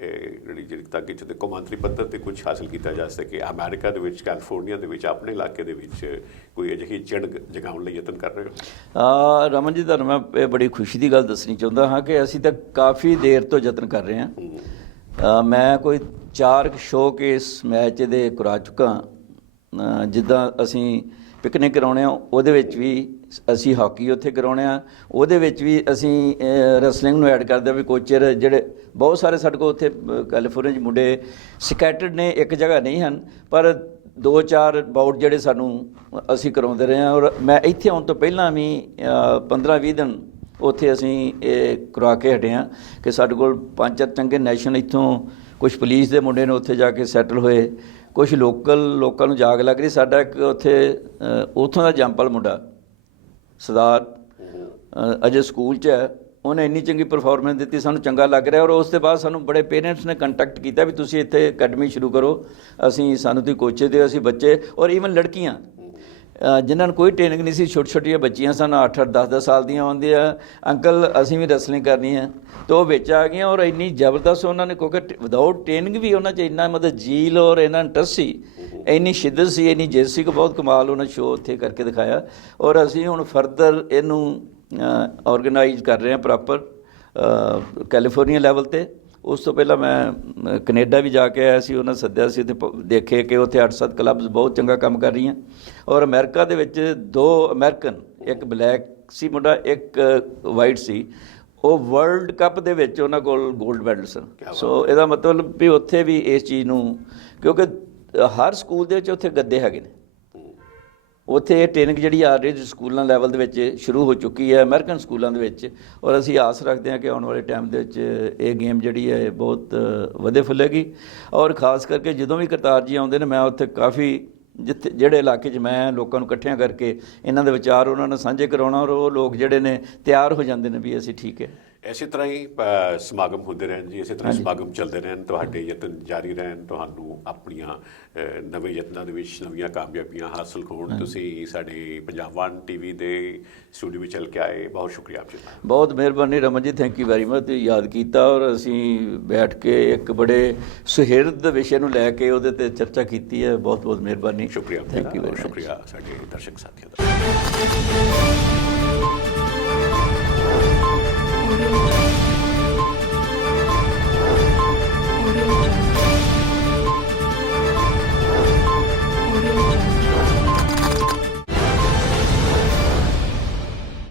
ਜਿਹੜੀ ਤਾਂ ਕਿ ਜਦੋਂ ਕੌਮਾਂਤਰੀ ਪੱਧਰ 'ਤੇ ਕੁਝ ਹਾਸਲ ਕੀਤਾ ਜਾ ਸਕੇ, ਅਮਰੀਕਾ ਦੇ ਵਿੱਚ, ਕੈਲੀਫੋਰਨੀਆ ਦੇ ਵਿੱਚ, ਆਪਣੇ ਇਲਾਕੇ ਦੇ ਵਿੱਚ ਕੋਈ ਅਜਿਹੀ ਚਿੜ ਜਗਾਉਣ ਲਈ ਯਤਨ ਕਰ ਰਹੇ ਹੋ? ਰਮਨ ਜੀ, ਤੁਹਾਨੂੰ ਮੈਂ ਇਹ ਬੜੀ ਖੁਸ਼ੀ ਦੀ ਗੱਲ ਦੱਸਣੀ ਚਾਹੁੰਦਾ ਹਾਂ ਕਿ ਅਸੀਂ ਤਾਂ ਕਾਫੀ ਦੇਰ ਤੋਂ ਯਤਨ ਕਰ ਰਹੇ ਹਾਂ। ਮੈਂ ਕੋਈ 4 ਸ਼ੋਕੇਸ ਮੈਚ ਇਹਦੇ ਕਰਾ ਚੁੱਕਾ। ਜਿੱਦਾਂ ਅਸੀਂ ਪਿਕਨਿਕ ਕਰਾਉਣੇ ਆ, ਉਹਦੇ ਵਿੱਚ ਵੀ ਅਸੀਂ ਹਾਕੀ ਉੱਥੇ ਕਰਾਉਣੇ ਆ, ਉਹਦੇ ਵਿੱਚ ਵੀ ਅਸੀਂ ਰੈਸਲਿੰਗ ਨੂੰ ਐਡ ਕਰਦੇ ਵੀ ਕੋਚਰ ਜਿਹੜੇ ਬਹੁਤ ਸਾਰੇ ਸਾਡੇ ਕੋਲ ਉੱਥੇ ਕੈਲੀਫੋਰਨੀਆ 'ਚ ਮੁੰਡੇ ਸਕੈਟਰਡ ਨੇ, ਇੱਕ ਜਗ੍ਹਾ ਨਹੀਂ ਹਨ, ਪਰ 2-4 ਬਾਊਟ ਜਿਹੜੇ ਸਾਨੂੰ ਅਸੀਂ ਕਰਾਉਂਦੇ ਰਹੇ ਹਾਂ। ਔਰ ਮੈਂ ਇੱਥੇ ਆਉਣ ਤੋਂ ਪਹਿਲਾਂ ਵੀ 15-20 ਦਿਨ ਉੱਥੇ ਅਸੀਂ ਇਹ ਕਰਵਾ ਕੇ ਹਟੇ ਹਾਂ ਕਿ ਸਾਡੇ ਕੋਲ 5-4 ਚੰਗੇ ਨੈਸ਼ਨਲ, ਇੱਥੋਂ ਕੁਝ ਪੁਲਿਸ ਦੇ ਮੁੰਡੇ ਨੇ ਉੱਥੇ ਜਾ ਕੇ ਸੈਟਲ ਹੋਏ, ਕੁਝ ਲੋਕਾਂ ਨੂੰ ਜਾਗ ਲੱਗ ਰਹੀ। ਸਾਡਾ ਇੱਕ ਉੱਥੇ ਉੱਥੋਂ ਦਾ ਜੰਪਲ ਮੁੰਡਾ ਸਰਦਾਰ ਅਜੇ ਸਕੂਲ 'ਚ ਹੈ, ਉਹਨੇ ਇੰਨੀ ਚੰਗੀ ਪਰਫਾਰਮੈਂਸ ਦਿੱਤੀ, ਸਾਨੂੰ ਚੰਗਾ ਲੱਗ ਰਿਹਾ। ਔਰ ਉਸ ਤੋਂ ਬਾਅਦ ਸਾਨੂੰ ਬੜੇ ਪੇਰੈਂਟਸ ਨੇ ਕੰਟੈਕਟ ਕੀਤਾ ਵੀ ਤੁਸੀਂ ਇੱਥੇ ਅਕੈਡਮੀ ਸ਼ੁਰੂ ਕਰੋ, ਸਾਨੂੰ ਤੁਸੀਂ ਕੋਚੇ ਦਿਓ। ਅਸੀਂ ਬੱਚੇ ਔਰ ਈਵਨ ਲੜਕੀਆਂ ਜਿਨ੍ਹਾਂ ਨੂੰ ਕੋਈ ਟ੍ਰੇਨਿੰਗ ਨਹੀਂ ਸੀ, ਛੋਟੀਆਂ ਬੱਚੀਆਂ ਸਨ, 8-8 10-10 ਸਾਲ ਦੀਆਂ ਆਉਂਦੀਆਂ, ਅੰਕਲ ਅਸੀਂ ਵੀ ਰੈਸਲਿੰਗ ਕਰਨੀ ਹੈ, ਤਾਂ ਉਹ ਵਿੱਚ ਆ ਗਈਆਂ। ਔਰ ਇੰਨੀ ਜ਼ਬਰਦਸਤ ਉਹਨਾਂ ਨੇ, ਕਿਉਂਕਿ ਵਿਦਆਊਟ ਟ੍ਰੇਨਿੰਗ ਵੀ ਉਹਨਾਂ 'ਚ ਇੰਨਾ ਮਤਲਬ ਜੀਲ ਔਰ ਇਹਨਾਂ ਇੰਟਰਸਟ ਸੀ, ਇੰਨੀ ਸ਼ਿੱਦਤ ਸੀ, ਇੰਨੀ ਜੇਦ ਸੀ ਕਿ ਬਹੁਤ ਕਮਾਲ ਉਹਨਾਂ ਸ਼ੋਅ ਉੱਥੇ ਕਰਕੇ ਦਿਖਾਇਆ। ਔਰ ਅਸੀਂ ਹੁਣ ਫਰਦਰ ਇਹਨੂੰ ਔਰਗੇਨਾਈਜ਼ ਕਰ ਰਹੇ ਹਾਂ ਪ੍ਰੋਪਰ ਕੈਲੀਫੋਰਨੀਆ ਲੈਵਲ 'ਤੇ। ਉਸ ਤੋਂ ਪਹਿਲਾਂ ਮੈਂ ਕੈਨੇਡਾ ਵੀ ਜਾ ਕੇ ਆਇਆ ਸੀ, ਉਹਨਾਂ ਸੱਦਿਆ ਸੀ, ਉੱਥੇ ਦੇਖੇ ਕਿ ਉੱਥੇ 8-7 ਕਲੱਬਸ ਬਹੁਤ ਚੰਗਾ ਕੰਮ ਕਰ ਰਹੀਆਂ। ਔਰ ਅਮਰੀਕਾ ਦੇ ਵਿੱਚ 2 ਅਮਰੀਕਨ, ਇੱਕ ਬਲੈਕ ਸੀ ਮੁੰਡਾ, ਇੱਕ ਵਾਈਟ ਸੀ, ਉਹ ਵਰਲਡ ਕੱਪ ਦੇ ਵਿੱਚ ਉਹਨਾਂ ਕੋਲ ਗੋਲਡ ਮੈਡਲ ਸਨ। ਸੋ ਇਹਦਾ ਮਤਲਬ ਵੀ ਉੱਥੇ ਵੀ ਇਸ ਚੀਜ਼ ਨੂੰ, ਕਿਉਂਕਿ ਹਰ ਸਕੂਲ ਦੇ ਵਿੱਚ ਉੱਥੇ ਗੱਦੇ ਹੈਗੇ ਨੇ, ਉੱਥੇ ਇਹ ਟ੍ਰੇਨਿੰਗ ਜਿਹੜੀ ਆਲਰੇਡੀ ਸਕੂਲਾਂ ਲੈਵਲ ਦੇ ਵਿੱਚ ਸ਼ੁਰੂ ਹੋ ਚੁੱਕੀ ਹੈ, ਅਮਰੀਕਨ ਸਕੂਲਾਂ ਦੇ ਵਿੱਚ। ਔਰ ਅਸੀਂ ਆਸ ਰੱਖਦੇ ਹਾਂ ਕਿ ਆਉਣ ਵਾਲੇ ਟਾਈਮ ਦੇ ਵਿੱਚ ਇਹ ਗੇਮ ਜਿਹੜੀ ਹੈ ਬਹੁਤ ਵਧੇ ਫੁੱਲੇਗੀ। ਔਰ ਖਾਸ ਕਰਕੇ ਜਦੋਂ ਵੀ ਕਰਤਾਰ ਜੀ ਆਉਂਦੇ ਨੇ, ਮੈਂ ਉੱਥੇ ਕਾਫੀ ਜਿਹੜੇ ਇਲਾਕੇ 'ਚ ਮੈਂ ਲੋਕਾਂ ਨੂੰ ਇਕੱਠਿਆਂ ਕਰਕੇ ਇਹਨਾਂ ਦੇ ਵਿਚਾਰ ਉਹਨਾਂ ਨਾਲ ਸਾਂਝੇ ਕਰਾਉਣਾ, ਔਰ ਉਹ ਲੋਕ ਜਿਹੜੇ ਨੇ ਤਿਆਰ ਹੋ ਜਾਂਦੇ ਨੇ ਵੀ ਅਸੀਂ ਠੀਕ ਹੈ। ਇਸੇ ਤਰ੍ਹਾਂ ਹੀ ਸਮਾਗਮ ਹੁੰਦੇ ਰਹਿਣ ਜੀ, ਇਸੇ ਤਰ੍ਹਾਂ ਸਮਾਗਮ ਚੱਲਦੇ ਰਹਿਣ, ਤੁਹਾਡੇ ਯਤਨ ਜਾਰੀ ਰਹਿਣ, ਤੁਹਾਨੂੰ ਆਪਣੀਆਂ ਨਵੇਂ ਯਤਨਾਂ ਦੇ ਵਿੱਚ ਨਵੀਆਂ ਕਾਮਯਾਬੀਆਂ ਹਾਸਲ ਹੋਣ। ਤੁਸੀਂ ਸਾਡੇ ਪੰਜਾਬ 1 ਟੀਵੀ ਦੇ ਸਟੂਡੀਓ ਵਿੱਚ ਚੱਲ ਕੇ ਆਏ, ਬਹੁਤ ਸ਼ੁਕਰੀਆ ਆਪ ਜੀ ਦਾ। ਬਹੁਤ ਮਿਹਰਬਾਨੀ Raman ji, thank you very much. ਤੁਸੀਂ ਯਾਦ ਕੀਤਾ ਔਰ ਅਸੀਂ ਬੈਠ ਕੇ ਇੱਕ ਬੜੇ ਸੁਹਿਰਦ ਵਿਸ਼ੇ ਨੂੰ ਲੈ ਕੇ ਉਹਦੇ ਤੇ ਚਰਚਾ ਕੀਤੀ ਹੈ। ਬਹੁਤ ਬਹੁਤ ਮਿਹਰਬਾਨੀ, ਸ਼ੁਕਰੀਆ, ਥੈਂਕ ਯੂ ਵੈਰੀ ਮਚ। ਸ਼ੁਕਰੀਆ ਸਾਡੇ ਦਰਸ਼ਕ ਸਾਥੀਆਂ ਦਾ।